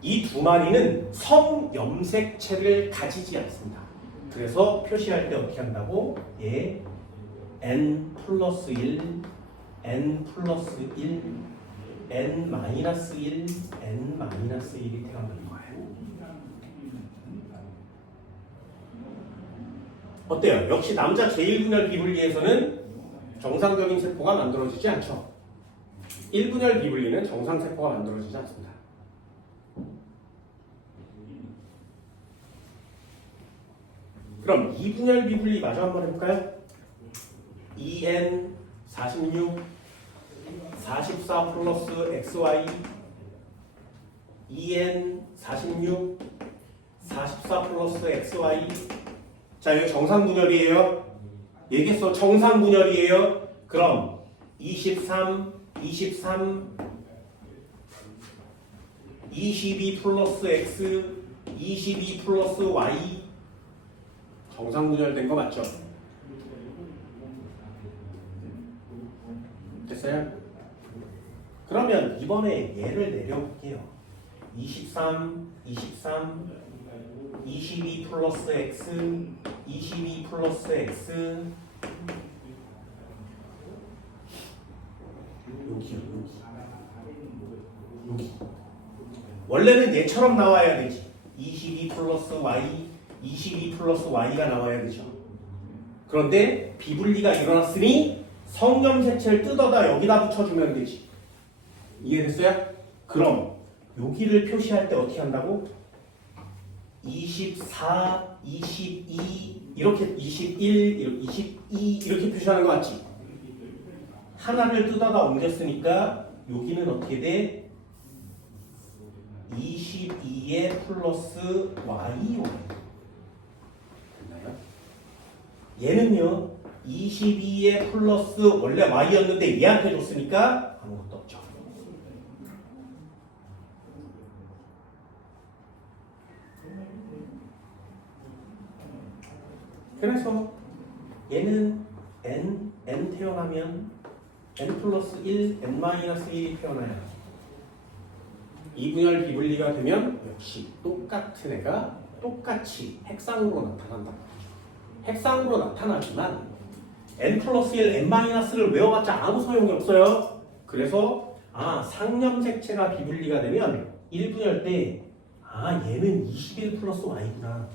이 두 마리는 성염색체를 가지지 않습니다. 그래서 표시할 때 어떻게 한다고? 얘 n 플러스 1, n 플러스 1, n 마이너스 1, n 마이너스 1이 태어나는 거예요. 어때요? 역시 남자 제1분열 비분리에서는 정상적인 세포가 만들어지지 않죠. 1분열 비분리는 정상 세포가 만들어지지 않습니다. 그럼 2분열 비분리 마저 한번 해볼까요? 2n 46 44 플러스 xy 2n 46 44 플러스 xy. 자, 이거 정상분열이에요. 얘기했어. 정상분열이에요. 그럼 23 22 플러스 x 22 플러스 y 정상분열된 거 맞죠? 됐어요? 그러면 이번에 얘를 내려볼게요. 23 22 플러스 x 22 플러스 x 여기 원래는 얘처럼 나와야 되지. 22 플러스 y 22 플러스 y가 나와야 되죠. 그런데 비분리가 일어났으니 성염색체를 뜯어다 여기다 붙여주면 되지. 이해됐어요? 그럼 여기를 표시할 때 어떻게 한다고? 24, 22 이렇게 21, 22 이렇게 표시하는 거 맞지? 하나를 뜯어다 옮겼으니까 여기는 어떻게 돼? 22에 플러스 y 됐나요? 얘는요 22에 플러스 원래 y였는데 얘한테 줬으니까 아무것도 없죠. 그래서 얘는 n 태어나면 n 플러스 1, n 마이너스 1이 태어나야 이분열 비분리가 되면 역시 똑같은 애가 똑같이 핵상으로 나타난다. 핵상으로 나타나지만 n 플러스 1, n 마이너스를 외워봤자 아무 소용이 없어요. 그래서 상염색체가 비분리가 되면 1분열 때 얘는 21 플러스 y구나.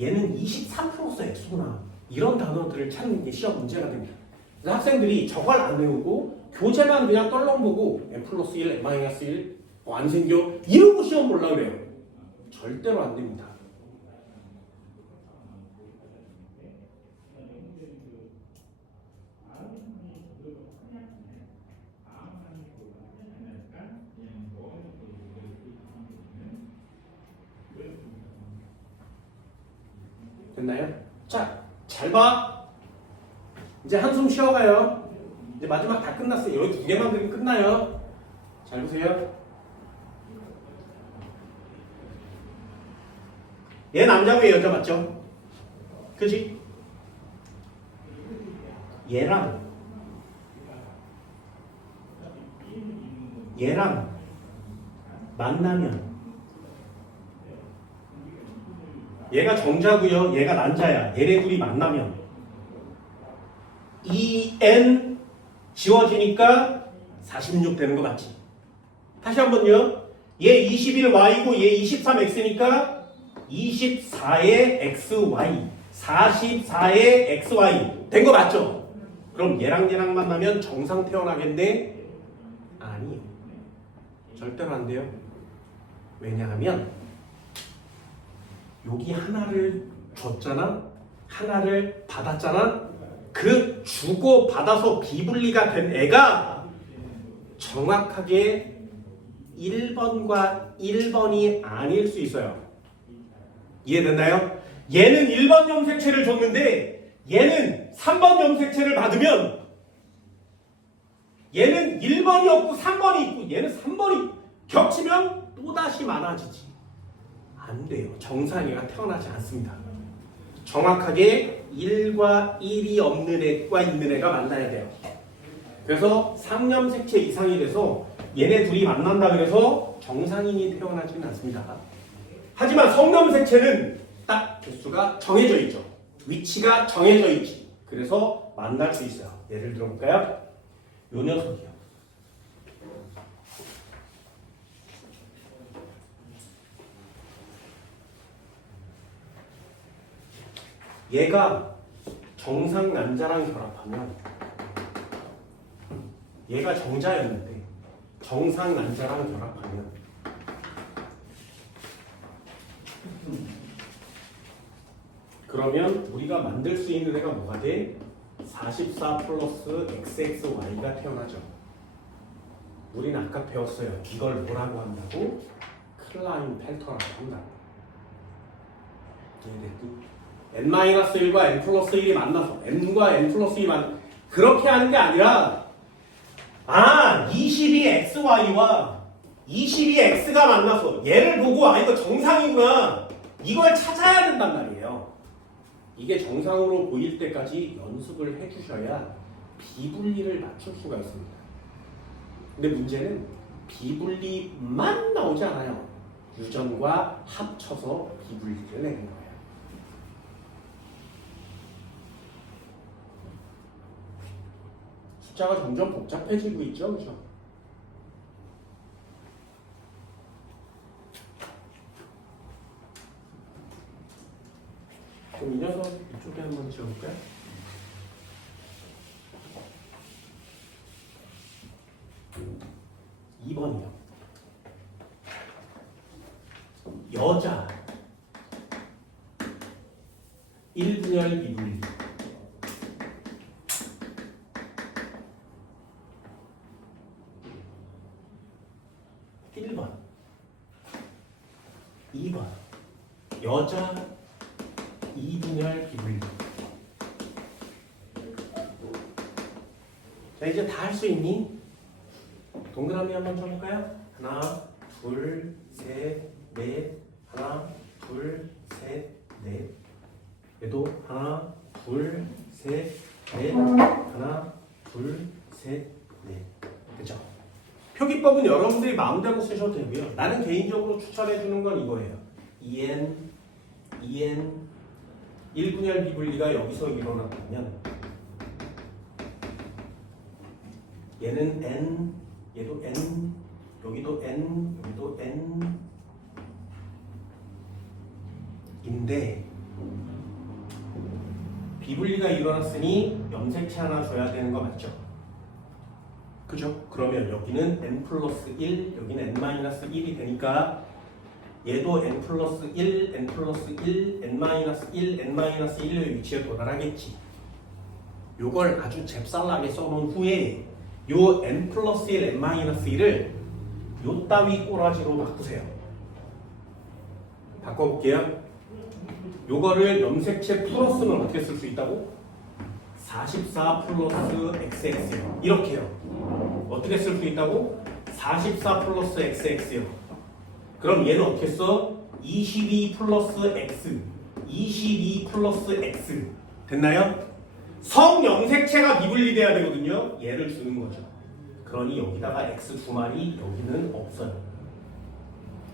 얘는 23 플러스 x구나. 이런 단어들을 찾는 게 시험 문제가 됩니다. 그래서 학생들이 저걸 안 외우고 교재만 그냥 떨렁보고 n 플러스 1, n 마이너스 1 안 생겨? 이러고 시험 보려고 그래요. 절대로 안 됩니다. 됐나요? 자, 잘 봐. 이제 한숨 쉬어가요. 이제 마지막 다 끝났어요. 여기 두 개만 그리면 끝나요. 잘 보세요. 얘 남자고 얘 여자 맞죠? 그지? 얘랑 만나면 얘가 정자고요. 얘가 난자야. 얘네 둘이 만나면 EN 지워지니까 46 되는 거 맞지? 다시 한번요. 얘 21Y고 얘 23X니까 24의 XY 44의 XY 된 거 맞죠? 그럼 얘랑 만나면 정상 태어나겠네? 아니에요. 절대로 안 돼요. 왜냐하면 여기 하나를 줬잖아? 하나를 받았잖아? 그 주고 받아서 비분리가 된 애가 정확하게 1번과 1번이 아닐 수 있어요. 이해됐나요? 얘는 1번 염색체를 줬는데 얘는 3번 염색체를 받으면 얘는 1번이 없고 3번이 있고 얘는 3번이 겹치면 또다시 많아지지. 안 돼요. 정상이가 태어나지 않습니다. 정확하게 1과 1이 없는 애과 있는 애가 만나야 돼요. 그래서 3염색체 이상이 돼서 얘네 둘이 만난다 그래서 정상인이 태어나지는 않습니다. 하지만 성염색체는 딱 개수가 정해져 있죠. 위치가 정해져 있지. 그래서 만날 수 있어요. 예를 들어볼까요? 요 녀석이요. 얘가 정상 난자랑 결합하면 얘가 정자였는데 정상 난자랑 결합하면 그러면 우리가 만들 수 있는 애가 뭐가 돼? 44 플러스 XXY가 태어나죠. 우리는 아까 배웠어요. 이걸 뭐라고 한다고? 클라인 펠터라고 한다고. 이해됐니? n-1과 n 플러스 1이 만나서 n과 n 플러스 1이 그렇게 하는 게 아니라 22xy와 22x가 만나서 얘를 보고 이거 정상이구나 이걸 찾아야 된단 말이에요. 이게 정상으로 보일 때까지 연습을 해주셔야 비분리를 맞출 수가 있습니다. 근데 문제는 비분리만 나오지 않아요. 유전과 합쳐서 비분리를 내는 거예요. 숫자가 점점 복잡해지고 있죠, 그렇죠? 그럼 이 녀석 이쪽에 한번 지워볼까요? (2번이요) 여자 1분열 비분리 1번 2번 여자 2분열 비분리. 자, 이제 다 할 수 있니? 동그라미 한번 쳐볼까요? 하나, 둘, 셋, 넷. 하나, 둘, 셋, 넷. 얘도 하나, 둘, 셋, 넷, 하나, 둘, 셋, 넷. 그죠? 표기법은 여러분들이 마음대로 쓰셔도 되고요. 나는 개인적으로 추천해주는 건 이거예요. EN, 1분열 비분리가 여기서 일어났다면 얘는 N, 얘도 N, 여기도 N, 여기도 N 인데 비분리가 일어났으니 염색체 하나 줘야 되는 거 맞죠? 그죠? 그러면 여기는 n 플러스 1, 여기는 n 마이너스 1이 되니까 얘도 n 플러스 1, n 플러스 1, n 마이너스 1, n 마이너스 1의 위치에 도달하겠지. 요걸 아주 잽쌀나게 써놓은 후에 요 n 플러스 1, n 마이너스 1을 요 따위 꼬라지로 바꾸세요. 바꿔볼게요. 요거를 염색체 풀었으면 어떻게 쓸 수 있다고? 44 플러스 xx요. 이렇게요. 어떻게 쓸 수 있다고? 44 플러스 xx요. 그럼 얘는 어떻게 써? 22 플러스 x, 22 플러스 x. 됐나요? 성염색체가 미분리돼야 되거든요. 얘를 주는 거죠. 그러니 여기다가 x 두 마리, 여기는 없어요.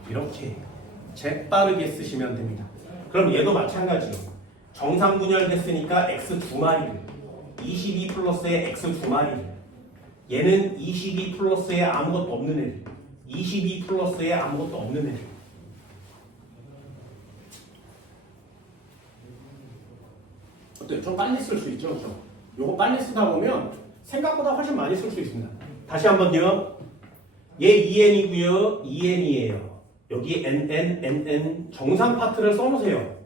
이렇게 재빠르게 쓰시면 됩니다. 그럼 얘도 마찬가지예요. 정상 분열됐으니까 x 두 마리를 22 플러스에 x 두 마리를 얘는 22 플러스에 아무것도 없는 애들 22 플러스에 아무것도 없는 애들 어때요? 좀 빨리 쓸 수 있죠? 그렇죠? 요거 빨리 쓰다 보면 생각보다 훨씬 많이 쓸 수 있습니다. 다시 한번요. 얘 EN이고요. EN이에요. 여기 NN 정상 파트를 써놓으세요.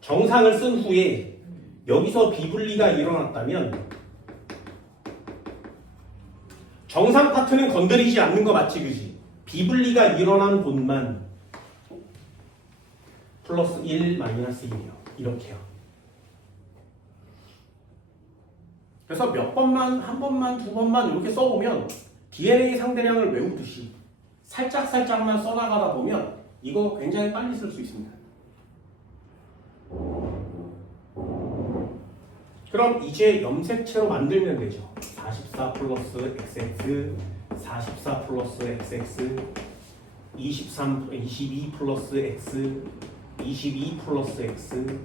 정상을 쓴 후에 여기서 비분리가 일어났다면 정상 파트는 건드리지 않는 거 맞지 그지? 비분리가 일어난 곳만 플러스 1 마이너스 1이요. 이렇게요. 그래서 몇 번만 한 번만 두 번만 이렇게 써보면 DNA 상대량을 외우듯이 살짝살짝만 써나가다 보면 이거 굉장히 빨리 쓸 수 있습니다. 그럼 이제 염색체로 만들면 되죠. 44 플러스 XX, 44 플러스 XX, 22 플러스 X, 22 플러스 X.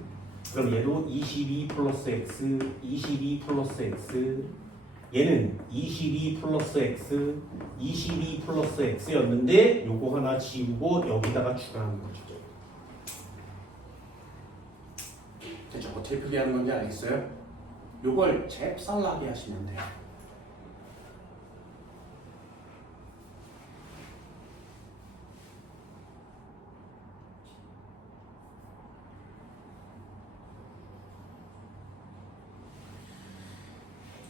그럼 얘도 22 플러스 X, 22 플러스 X. 얘는 22 플러스 X, 22 플러스 X였는데 요거 하나 지우고 여기다가 추가하는 거죠. 대체 어떻게 표기하는 건지 알겠어요? 요걸 잽쌀나게 하시면 돼요.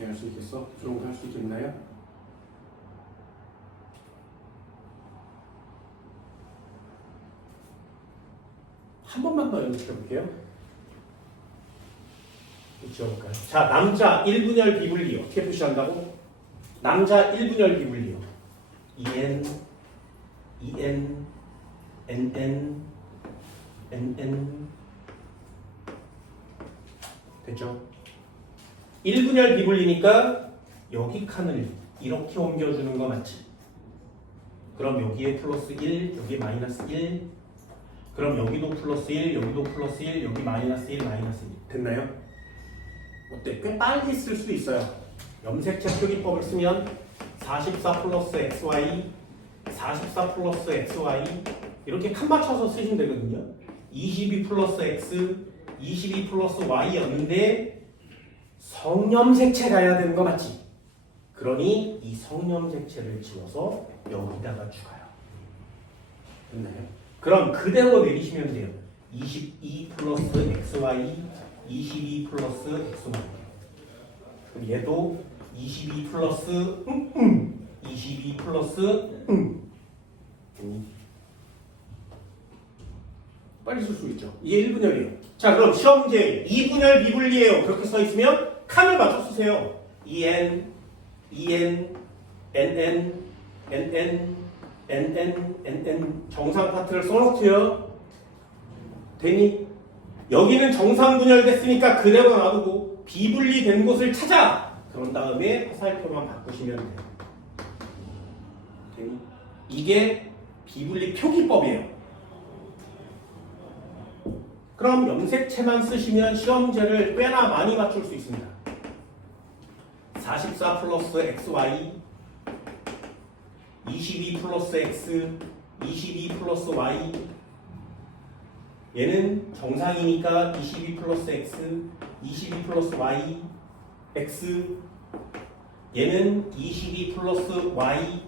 할 수 있겠어? 조용히 할 수 있겠나요? 한 번만 더 연습해 볼게요. 지워볼까요? 자, 남자 1분열 비분리 어떻게 표시한다고? 남자 1분열 비분리요. EN, NN, NN 됐죠? 1분열 비분리니까 여기 칸을 이렇게 옮겨주는 거 맞지? 그럼 여기에 플러스 1, 여기 마이너스 1 그럼 여기도 플러스 1, 여기도 플러스 1, 여기 마이너스 1, 마이너스 1 됐나요? 어때? 꽤 빨리 쓸 수도 있어요. 염색체 표기법을 쓰면 44 플러스 XY 44 플러스 XY 이렇게 칸 맞춰서 쓰시면 되거든요. 22 플러스 X 22 플러스 Y였는데 성염색체 가야 되는 거 맞지? 그러니 이 성염색체를 지워서 여기다가 추가요. 됐나요? 그럼 그대로 내리시면 돼요. 22 플러스 XY 22 플러스 XY 그럼 얘도 22 플러스 22 플러스 빨리 쓸 수 있죠. 이게 1분열이에요. 자 그럼 시험문제 2분열 비분리예요. 그렇게 써있으면 칸을 맞춰 쓰세요. EN, NN, NN 정상 파트를 써놓고요. 되니? 여기는 정상 분열됐으니까 그대로 놔두고 비분리된 곳을 찾아. 그런 다음에 화살표만 바꾸시면 돼요. 이게 비분리 표기법이에요. 그럼 염색체만 쓰시면 시험 문제를 꽤나 많이 맞출 수 있습니다. 44 플러스 xy, 22 플러스 x, 22 플러스 y. 얘는 정상이니까 22 플러스 x, 22 플러스 y, x. 얘는 22 플러스 y,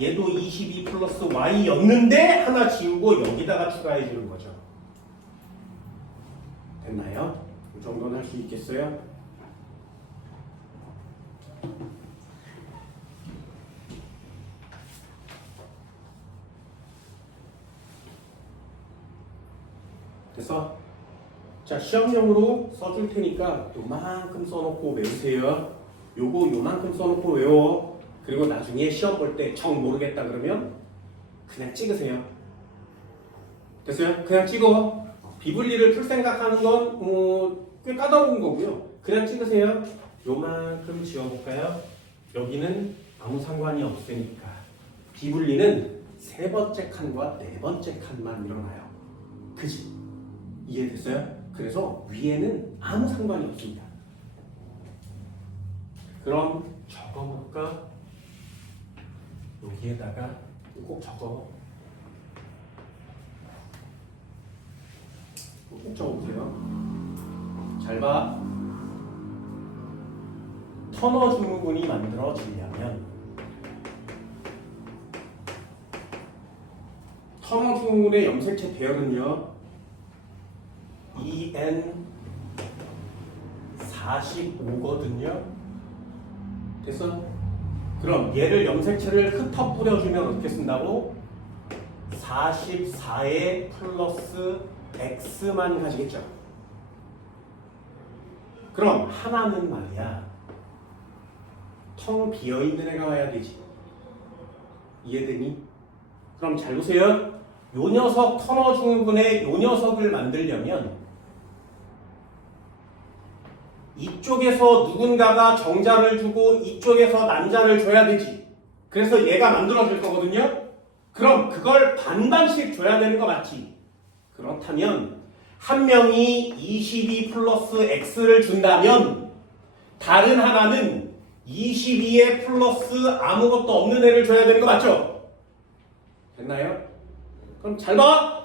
얘도 22 플러스 y였는데 하나 지우고 여기다가 추가해 주는 거죠. 됐나요? 이 정도는 할 수 있겠어요? 됐어? 자, 시험용으로 써줄 테니까 요만큼 써놓고 외우세요. 요만큼 써놓고 외워. 그리고 나중에 시험 볼 때 정 모르겠다 그러면 그냥 찍으세요. 됐어요? 그냥 찍어. 비분리를 풀 생각하는 건 꽤 까다로운 거고요. 그냥 찍으세요. 요만큼 지워볼까요? 여기는 아무 상관이 없으니까. 비분리는 세 번째 칸과 네 번째 칸만 일어나요. 그지? 이해됐어요? 그래서 위에는 아무 상관이 없습니다. 그럼 적어볼까? 여기에다가 꼭 적어. 꼭 적어보세요. 잘 봐. 터너 증후군이 만들어지려면 터너 증후군의 염색체 대열은요, EN45거든요. 됐어? 그럼 얘를 염색체를 흩어 뿌려주면 어떻게 쓴다고? 44에 플러스 X만 가지겠죠. 그럼 하나는 말이야, 텅 비어있는 애가 와야 되지. 이해되니? 그럼 잘 보세요. 요 녀석 터너 증후군의 요 녀석을 만들려면 이쪽에서 누군가가 정자를 주고 이쪽에서 난자를 줘야 되지. 그래서 얘가 만들어질 거거든요. 그럼 그걸 반반씩 줘야 되는 거 맞지? 그렇다면 한 명이 22 플러스 x를 준다면 다른 하나는 22에 플러스 아무것도 없는 애를 줘야 되는 거 맞죠? 됐나요? 그럼 잘 봐!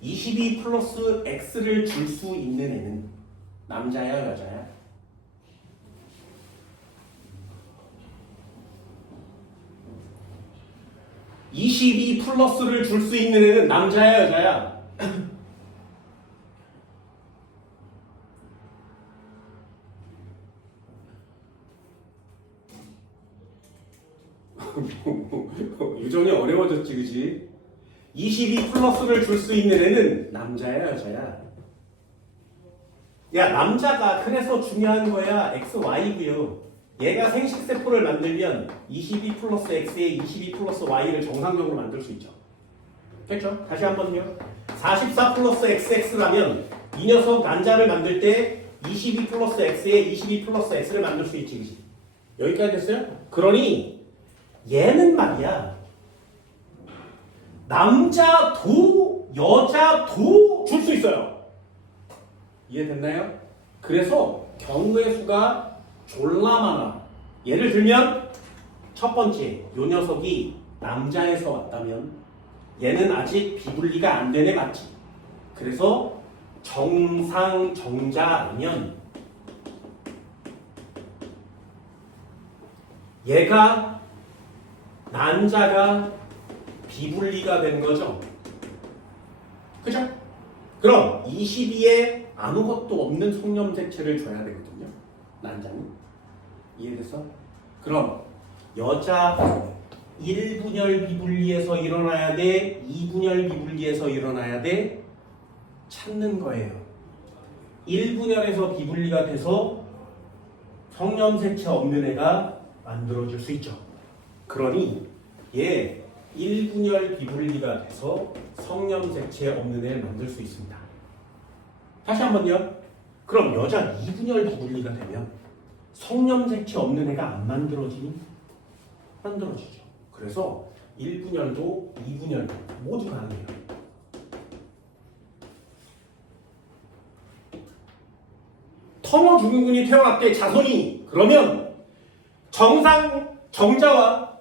22 플러스 x를 줄 수 있는 애는 남자야, 여자야? (22 플러스를 줄 수 있는 애는 남자야, 여자야? 유정이 어려워졌지, 그지? 22 플러스를 줄 수 있는 애는 남자야, 여자야? 야, 남자가 그래서 중요한 거야. XY고요. 얘가 생식세포를 만들면 22 플러스 X에 22 플러스 Y를 정상적으로 만들 수 있죠. 됐죠? 다시 한 번요. 44 플러스 XX라면 이 녀석 난자를 만들 때 22 플러스 X에 22 플러스 X를 만들 수 있지, 그지? 여기까지 됐어요? 그러니 얘는 말이야, 남자도 여자도 줄 수 있어요. 이해됐나요? 그래서 경우의 수가 졸라 많아. 예를 들면 첫 번째, 요 녀석이 남자에서 왔다면 얘는 아직 비분리가 안 된 애 맞지? 그래서 정상 정자 아니면 얘가 난자가 비분리가 된 거죠. 그죠? 그럼 22에 아무것도 없는 속염색체를 줘야 되거든요. 난자는. 이해됐어? 그럼 여자 1분열 비분리에서 일어나야 돼? 2분열 비분리에서 일어나야 돼? 찾는 거예요. 1분열에서 비분리가 돼서 성염색체 없는 애가 만들어질 수 있죠. 그러니 얘 1분열 비분리가 돼서 성염색체 없는 애를 만들 수 있습니다. 다시 한번요. 그럼 여자 이분열 비분리가 되면 성염색체 없는 애가 안 만들어지니? 만들어지죠. 그래서 1분열도 2분열도 모두 가능해요. 터너 증후군이 태어났대 자손이. 그러면 정자와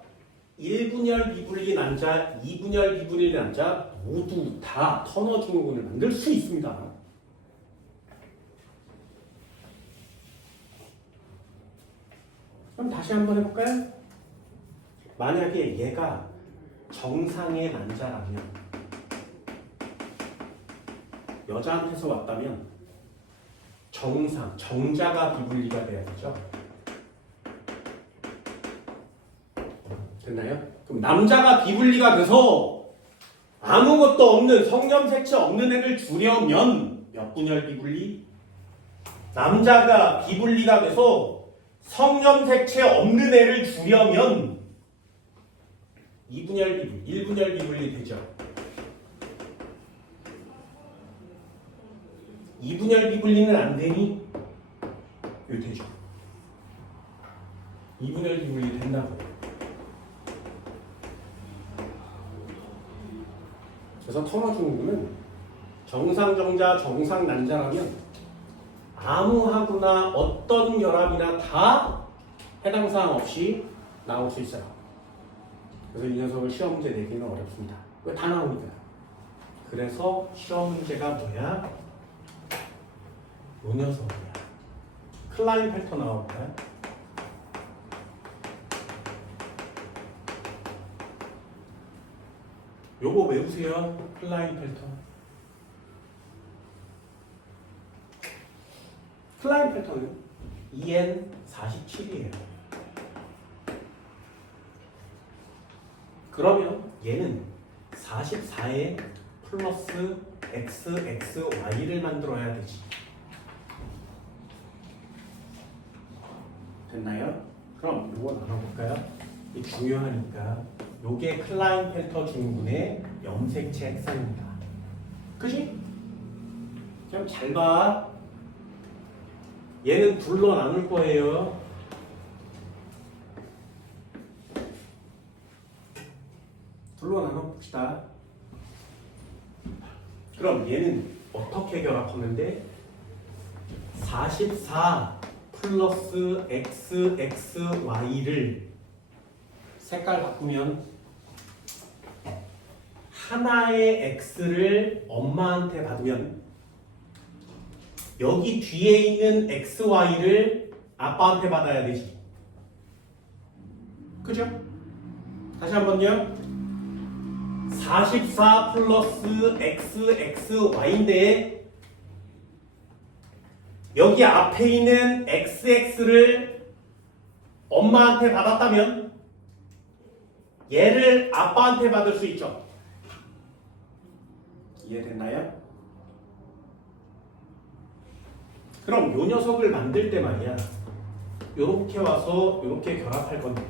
1분열 비분리 난자, 2분열 비분리 난자 모두 다 터너 증후군을 만들 수 있습니다. 그럼 다시 한번 해볼까요? 만약에 얘가 정상의 난자라면, 여자한테서 왔다면 정자가 비분리가 돼야 되죠. 됐나요? 그럼 남자가 비분리가 돼서 아무것도 없는 성염색체 없는 애를 주려면 몇 분열 비분리? 남자가 비분리가 돼서 성염색체 없는 애를 주려면 2분열 비분리, 1분열 비분리 되죠. 2분열 비분리는 안 되니? 여기 되죠. 2분열 비분리 된다고. 그래서 터너 증후군은 정상정자, 정상난자라면 아무하고나 어떤 결합이나 다 해당 사항 없이 나올 수 있어요. 그래서 이 녀석을 시험 문제 내기는 어렵습니다. 왜? 다 나오니까. 그래서 시험 문제가 뭐야? 요 녀석이야. 클라인펠터 나올까요? 요거 외우세요. 클라인펠터. 클라인펠터는 EN47이에요. 그러면 얘는 44에 플러스 XXY를 만들어야 되지. 됐나요? 그럼 요거 나눠볼까요? 이게 중요하니까. 요게 클라인펠터 증후군의 염색체 핵상입니다. 그지? 그럼 잘 봐. 얘는 둘로 나눌 거예요. 둘로 나눠봅시다. 그럼 얘는 어떻게 결합하면 돼? 44 플러스 XXY를 색깔 바꾸면 하나의 X를 엄마한테 받으면 여기 뒤에 있는 XY를 아빠한테 받아야 되지. 그죠? 다시 한번요. 44 플러스 XXY인데 여기 앞에 있는 XX를 엄마한테 받았다면 얘를 아빠한테 받을 수 있죠. 이해됐나요? 그럼 요 녀석을 만들 때 말이야. 요렇게 와서 요렇게 결합할 건데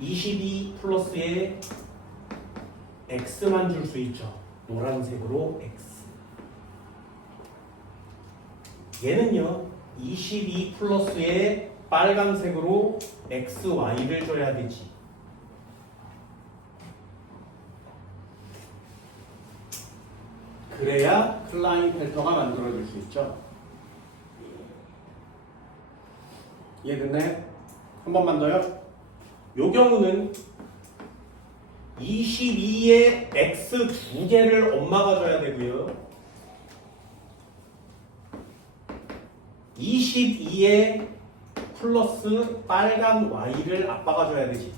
22 플러스에 X만 줄 수 있죠. 노란색으로 X. 얘는요 22 플러스에 빨간색으로 XY를 줘야 되지. 그래야 클라인펠터가 만들어질 수 있죠. 이해됐나요? 한 번만 더요. 요 경우는 22에 X 두 개를 엄마가 줘야 되고요. 22에 플러스 빨간 Y를 아빠가 줘야 되지.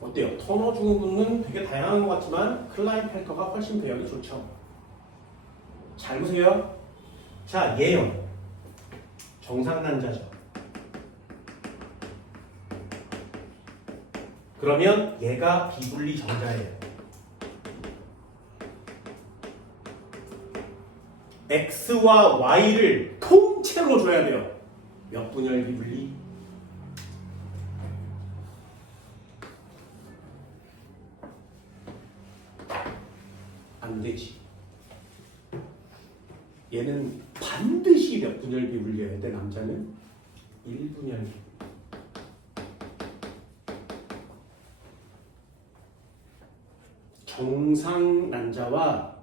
어때요? 터너 증후군은 되게 다양한 것 같지만 클라인펠터가 훨씬 배열이 좋죠. 잘 보세요. 자, 얘요. 정상난자죠. 그러면 얘가 비분리 정자예요. X와 Y를 통째로 줘야 돼요. 몇 분열 비분리? 안 되지. 얘는 반드시 몇 분열비 울려야 돼. 남자는 1분열비. 정상 난자와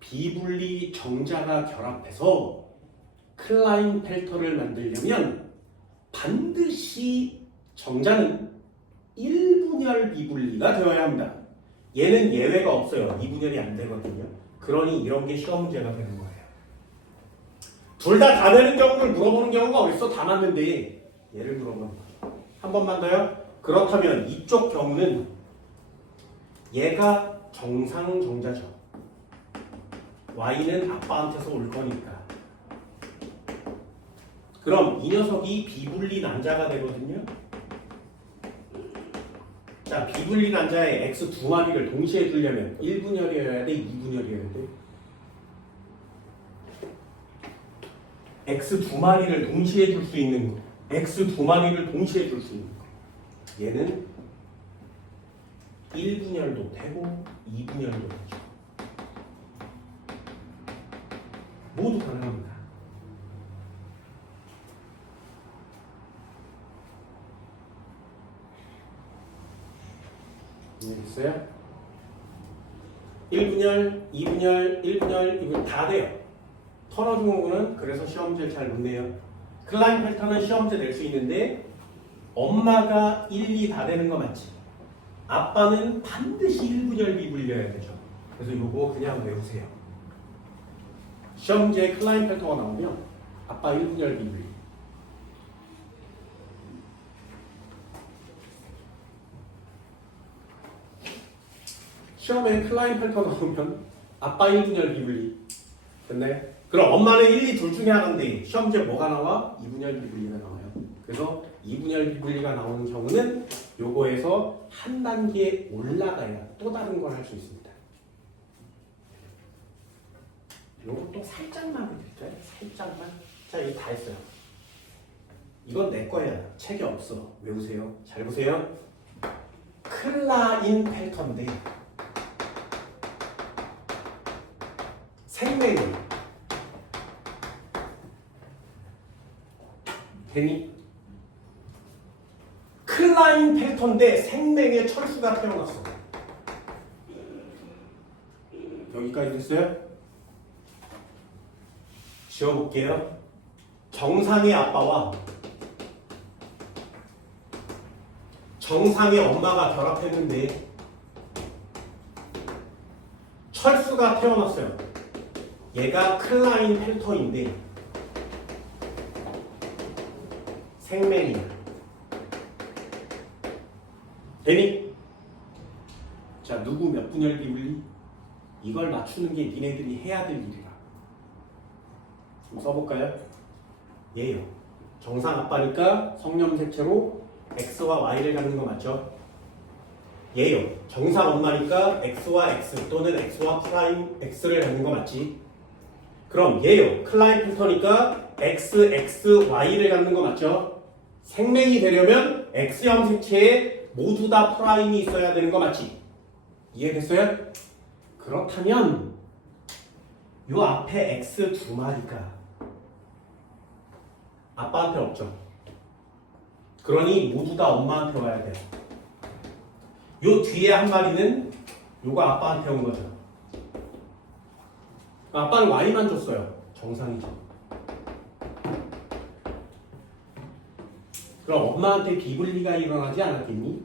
비분리 정자가 결합해서 클라인펠터를 만들려면 반드시 정자는 1분열 비분리가 되어야 합니다. 얘는 예외가 없어요. 2분열이 안 되거든요. 그러니 이런 게 시험 문제가 되는 거예요. 둘 다 되는 경우를 물어보는 경우가 어딨어? 다 맞는데 얘를 물어보는 거죠. 한 번만 더요. 그렇다면 이쪽 경우는 얘가 정상 정자죠. Y는 아빠한테서 올 거니까. 그럼 이 녀석이 비분리 난자가 되거든요. 자, 비분리 난자의 X 두 마리를 동시에 주려면 1분열이어야 돼, 2분열이어야 돼? X 두 마리를 동시에 줄 수 있는 거. X 두 마리를 동시에 줄 수 있는 거. 얘는 1분열도 되고 2분열도 되죠. 모두 가능합니다. 이해됐어요? 1분열, 2분열, 1분열, 2분열 다 돼요. 터너 증후군은 그래서 시험 문제를 잘 못 내요. 클라인펠터는 시험 문제 낼 수 있는데 엄마가 1, 2 다 되는 거 맞지? 아빠는 반드시 1분열비 불려야 되죠. 그래서 이거 그냥 외우세요. 시험 문제에 클라인펠터가 나오면 아빠 1분열비 불리. 시험에 클라인펠터 나오면 아빠 1분열 비분리. 됐나요? 그럼 엄마는 1, 2 둘 중에 하나인데 시험 문제 뭐가 나와? 2분열 비분리가 나와요. 그래서 2분열 비분리가 나오는 경우는 요거에서 한 단계 올라가야 또 다른 걸 할 수 있습니다. 요거 또 살짝만 해드릴까요? 살짝만. 자, 이거 다 했어요. 이건 내 거야. 책에 없어. 외우세요. 잘 보세요. 클라인펠터인데 생명이 되니? 클라인펠터인데 생명의 철수가 태어났어. 여기까지 됐어요? 지워볼게요. 정상의 아빠와 정상의 엄마가 결합했는데 철수가 태어났어요. 얘가 클라인펠터인데 생명이야. 되니? 자, 누구 몇 분열 비분리? 이걸 맞추는 게 니네들이 해야 될 일이라. 좀 써볼까요? 얘요. 정상 아빠니까 성염색체로 X와 Y를 갖는 거 맞죠? 얘요. 정상 엄마니까 X와 X 또는 X와 프라임 X를 갖는 거 맞지? 그럼 얘요. 클라인펠터니까 X, X, Y를 갖는 거 맞죠? 생명이 되려면 X형 색체에 모두 다 프라임이 있어야 되는 거 맞지? 이해됐어요? 그렇다면 요 앞에 X 두 마리가 아빠한테 없죠. 그러니 모두 다 엄마한테 와야 돼요. 요 뒤에 한 마리는 요거 아빠한테 온 거죠. 아빠는 Y만 줬어요. 정상이죠. 그럼 엄마한테 비분리가 일어나지 않았겠니?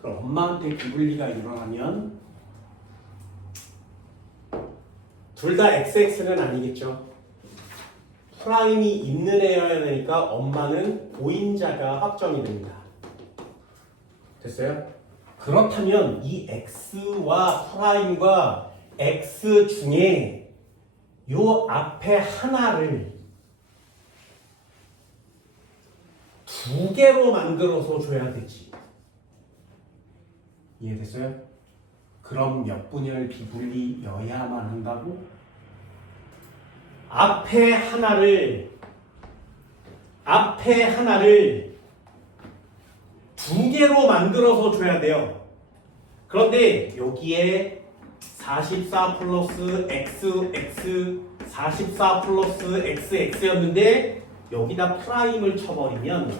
그럼 엄마한테 비분리가 일어나면 둘 다 XX는 아니겠죠. 프라임이 있는 애여야 되니까 엄마는 보인자가 확정이 됩니다. 됐어요? 그렇다면 이 X와 프라임과 X 중에 요 앞에 하나를 두 개로 만들어서 줘야 되지. 이해됐어요? 그럼 몇 분열 비분리여야만 한다고? 앞에 하나를 두 개로 만들어서 줘야 돼요. 그런데 여기에 44 플러스 XX 44 플러스 xx였는데 여기다 프라임을 쳐버리면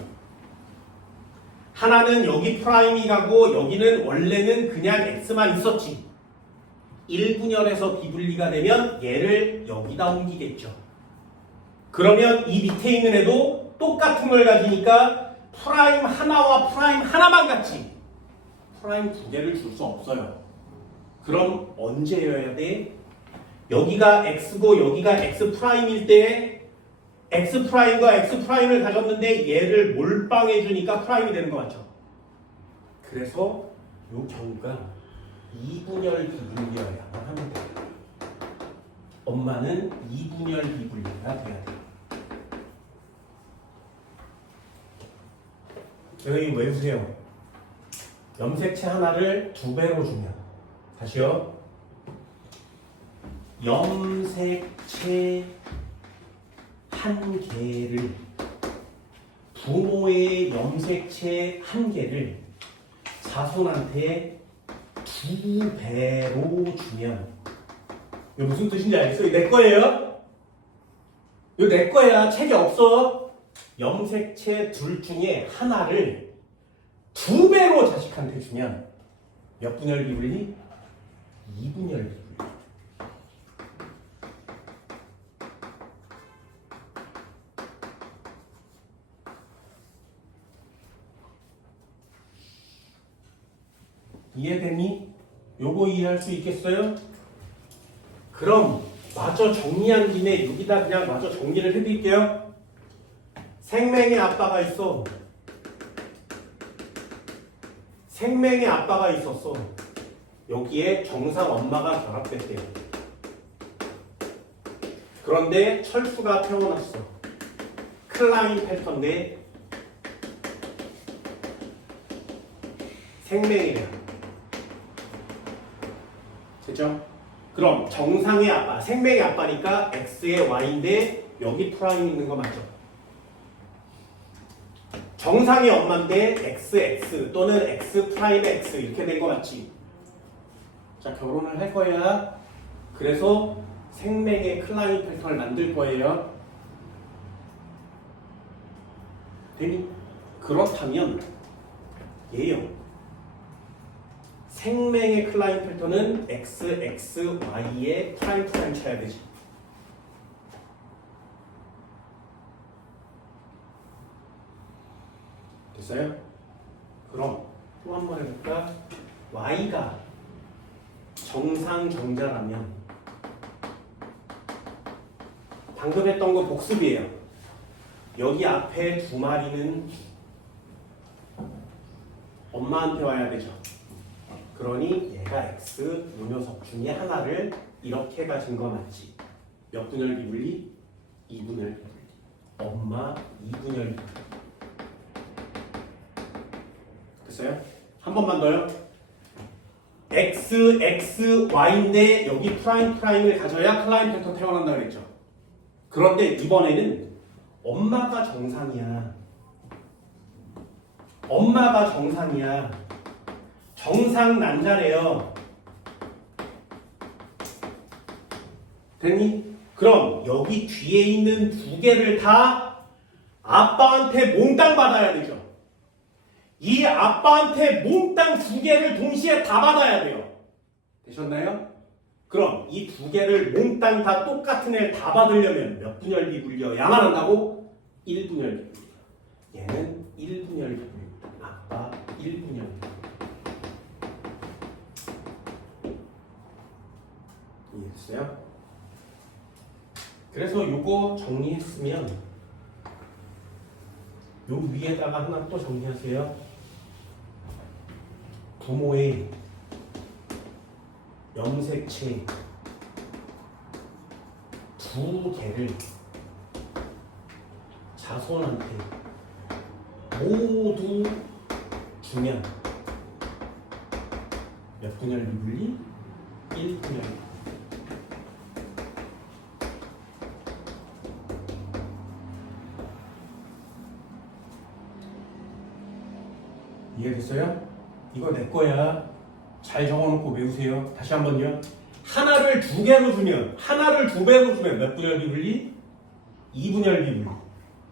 하나는 여기 프라임이 가고 여기는 원래는 그냥 x만 있었지. 1분열에서 비분리가 되면 얘를 여기다 옮기겠죠. 그러면 이 밑에 있는 애도 똑같은 걸 가지니까 프라임 하나와 프라임 하나만 같지. 프라임 두 개를 줄 수 없어요. 그럼 언제여야 돼? 여기가 x고 여기가 x 프라임일 때 x 프라임과 x 프라임을 가졌는데 얘를 몰빵해 주니까 프라임이 되는 거 맞죠? 그래서 이 경우가 2분열 비분리여야만 하면 돼요. 엄마는 2분열 비분리가 돼야 돼요. 여기 외우세요. 염색체 하나를 2배로 주면 다시요. 염색체 한 개를 부모의 염색체 한 개를 자손한테 2배로 주면 이거 무슨 뜻인지 알겠어? 이거 내 거예요? 이거 내 거야. 책에 없어. 염색체 둘 중에 하나를 2배로 자식한테 주면 몇 분열 비분리? 2분열 비분리. 이해되니? 요거 이해할 수 있겠어요? 그럼 마저 정리한 김에 여기다 그냥 마저 정리를 해드릴게요. 생명의 아빠가 있어. 생명의 아빠가 있었어. 여기에 정상 엄마가 결합됐대요. 그런데 철수가 태어났어. 클라인 펠터인데 생명이래요. 됐죠? 그럼 정상의 아빠, 생명의 아빠니까 x의 y인데 여기 프라임 있는 거 맞죠? 정상의 엄마인데 xx 또는 x 프라임 x 이렇게 된 거 맞지? 자, 결혼을 할 거야. 그래서 생명의 클라인 펠터를 만들 거예요. 되니? 그렇다면 얘요. 생명의 클라인 펠터는 xxy에 프라임 프라임 쳐야 되지. 됐어요? 그럼 또 한 번 해볼까? y가 정상 정자라면 방금 했던 거 복습이에요. 여기 앞에 두 마리는 엄마한테 와야 되죠. 그러니 얘가 x 요 녀석 중에 하나를 이렇게 가진 거 맞지? 몇 분열 비분리? 2분열 비분리. 엄마 2분열 비분리. 됐어요? 한 번만 더요. x, x, y인데 여기 프라임 프라임을 가져야 클라인 펠터 태어난다 그랬죠. 그런데 이번에는 엄마가 정상이야. 엄마가 정상이야. 정상 난자래요. 됐니? 그럼 여기 뒤에 있는 두 개를 다 아빠한테 몽땅 받아야 되죠. 이 아빠한테 몽땅 두 개를 동시에 다 받아야 돼요. 되셨나요? 그럼 이 두 개를 몽땅 다 똑같은 애를 다 받으려면 몇 분열 비분리여야만 한다고? 1분열 비분리. 얘는 1분열 비분리. 아빠 1분열 비분리. 이해됐어요? 그래서 요거 정리했으면 요 위에다가 하나 또 정리하세요. 부모의 염색체 두 개를 자손한테 모두 주면 몇 분열 비분리? 1분열. 이해됐어요? 이거 내 거야. 잘 적어놓고 외우세요. 다시 한번요. 하나를 두 개로 주면, 하나를 두 배로 주면 몇 분열 비분리? 2분열 비분리.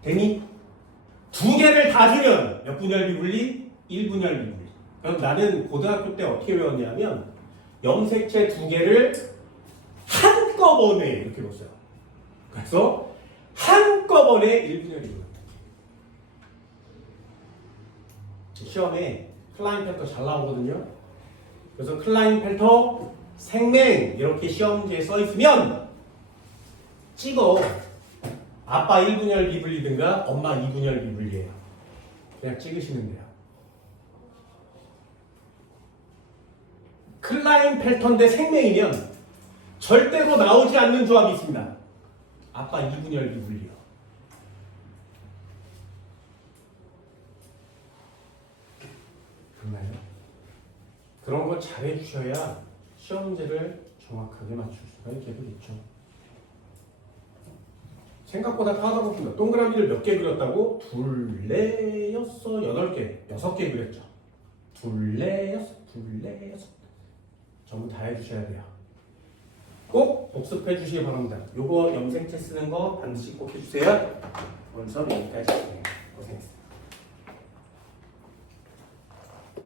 되니? 두 개를 다 주면 몇 분열 비분리? 1분열 비분리. 그럼 나는 고등학교 때 어떻게 배웠냐면 염색체 두 개를 한꺼번에 이렇게 뒀어요. 그래서 한꺼번에 1분열 비분리. 시험에 클라인펠터 잘 나오거든요. 그래서 클라인펠터 생맹 이렇게 시험지에 써 있으면 찍어. 아빠 1분열 비분리든가 엄마 2분열 비분리예요. 그냥 찍으시면 돼요. 클라인펠터인데 생맹이면 절대로 나오지 않는 조합이 있습니다. 아빠 2분열 비분리요. 맞나요? 그런 거 잘해 주셔야 시험지를 정확하게 맞출 수가 있게 되겠죠. 생각보다 까다롭습니다. 동그라미를 몇 개 그렸다고? 둘, 넷, 여섯, 여덟 개, 6개 그렸죠. 둘, 넷, 여섯, 둘, 넷, 여섯. 전부 다 해주셔야 돼요. 꼭 복습해 주시기 바랍니다. 요거 염색체 쓰는 거 반드시 꼭 해주세요. 오늘 수업 여기까지. 고생했습니다.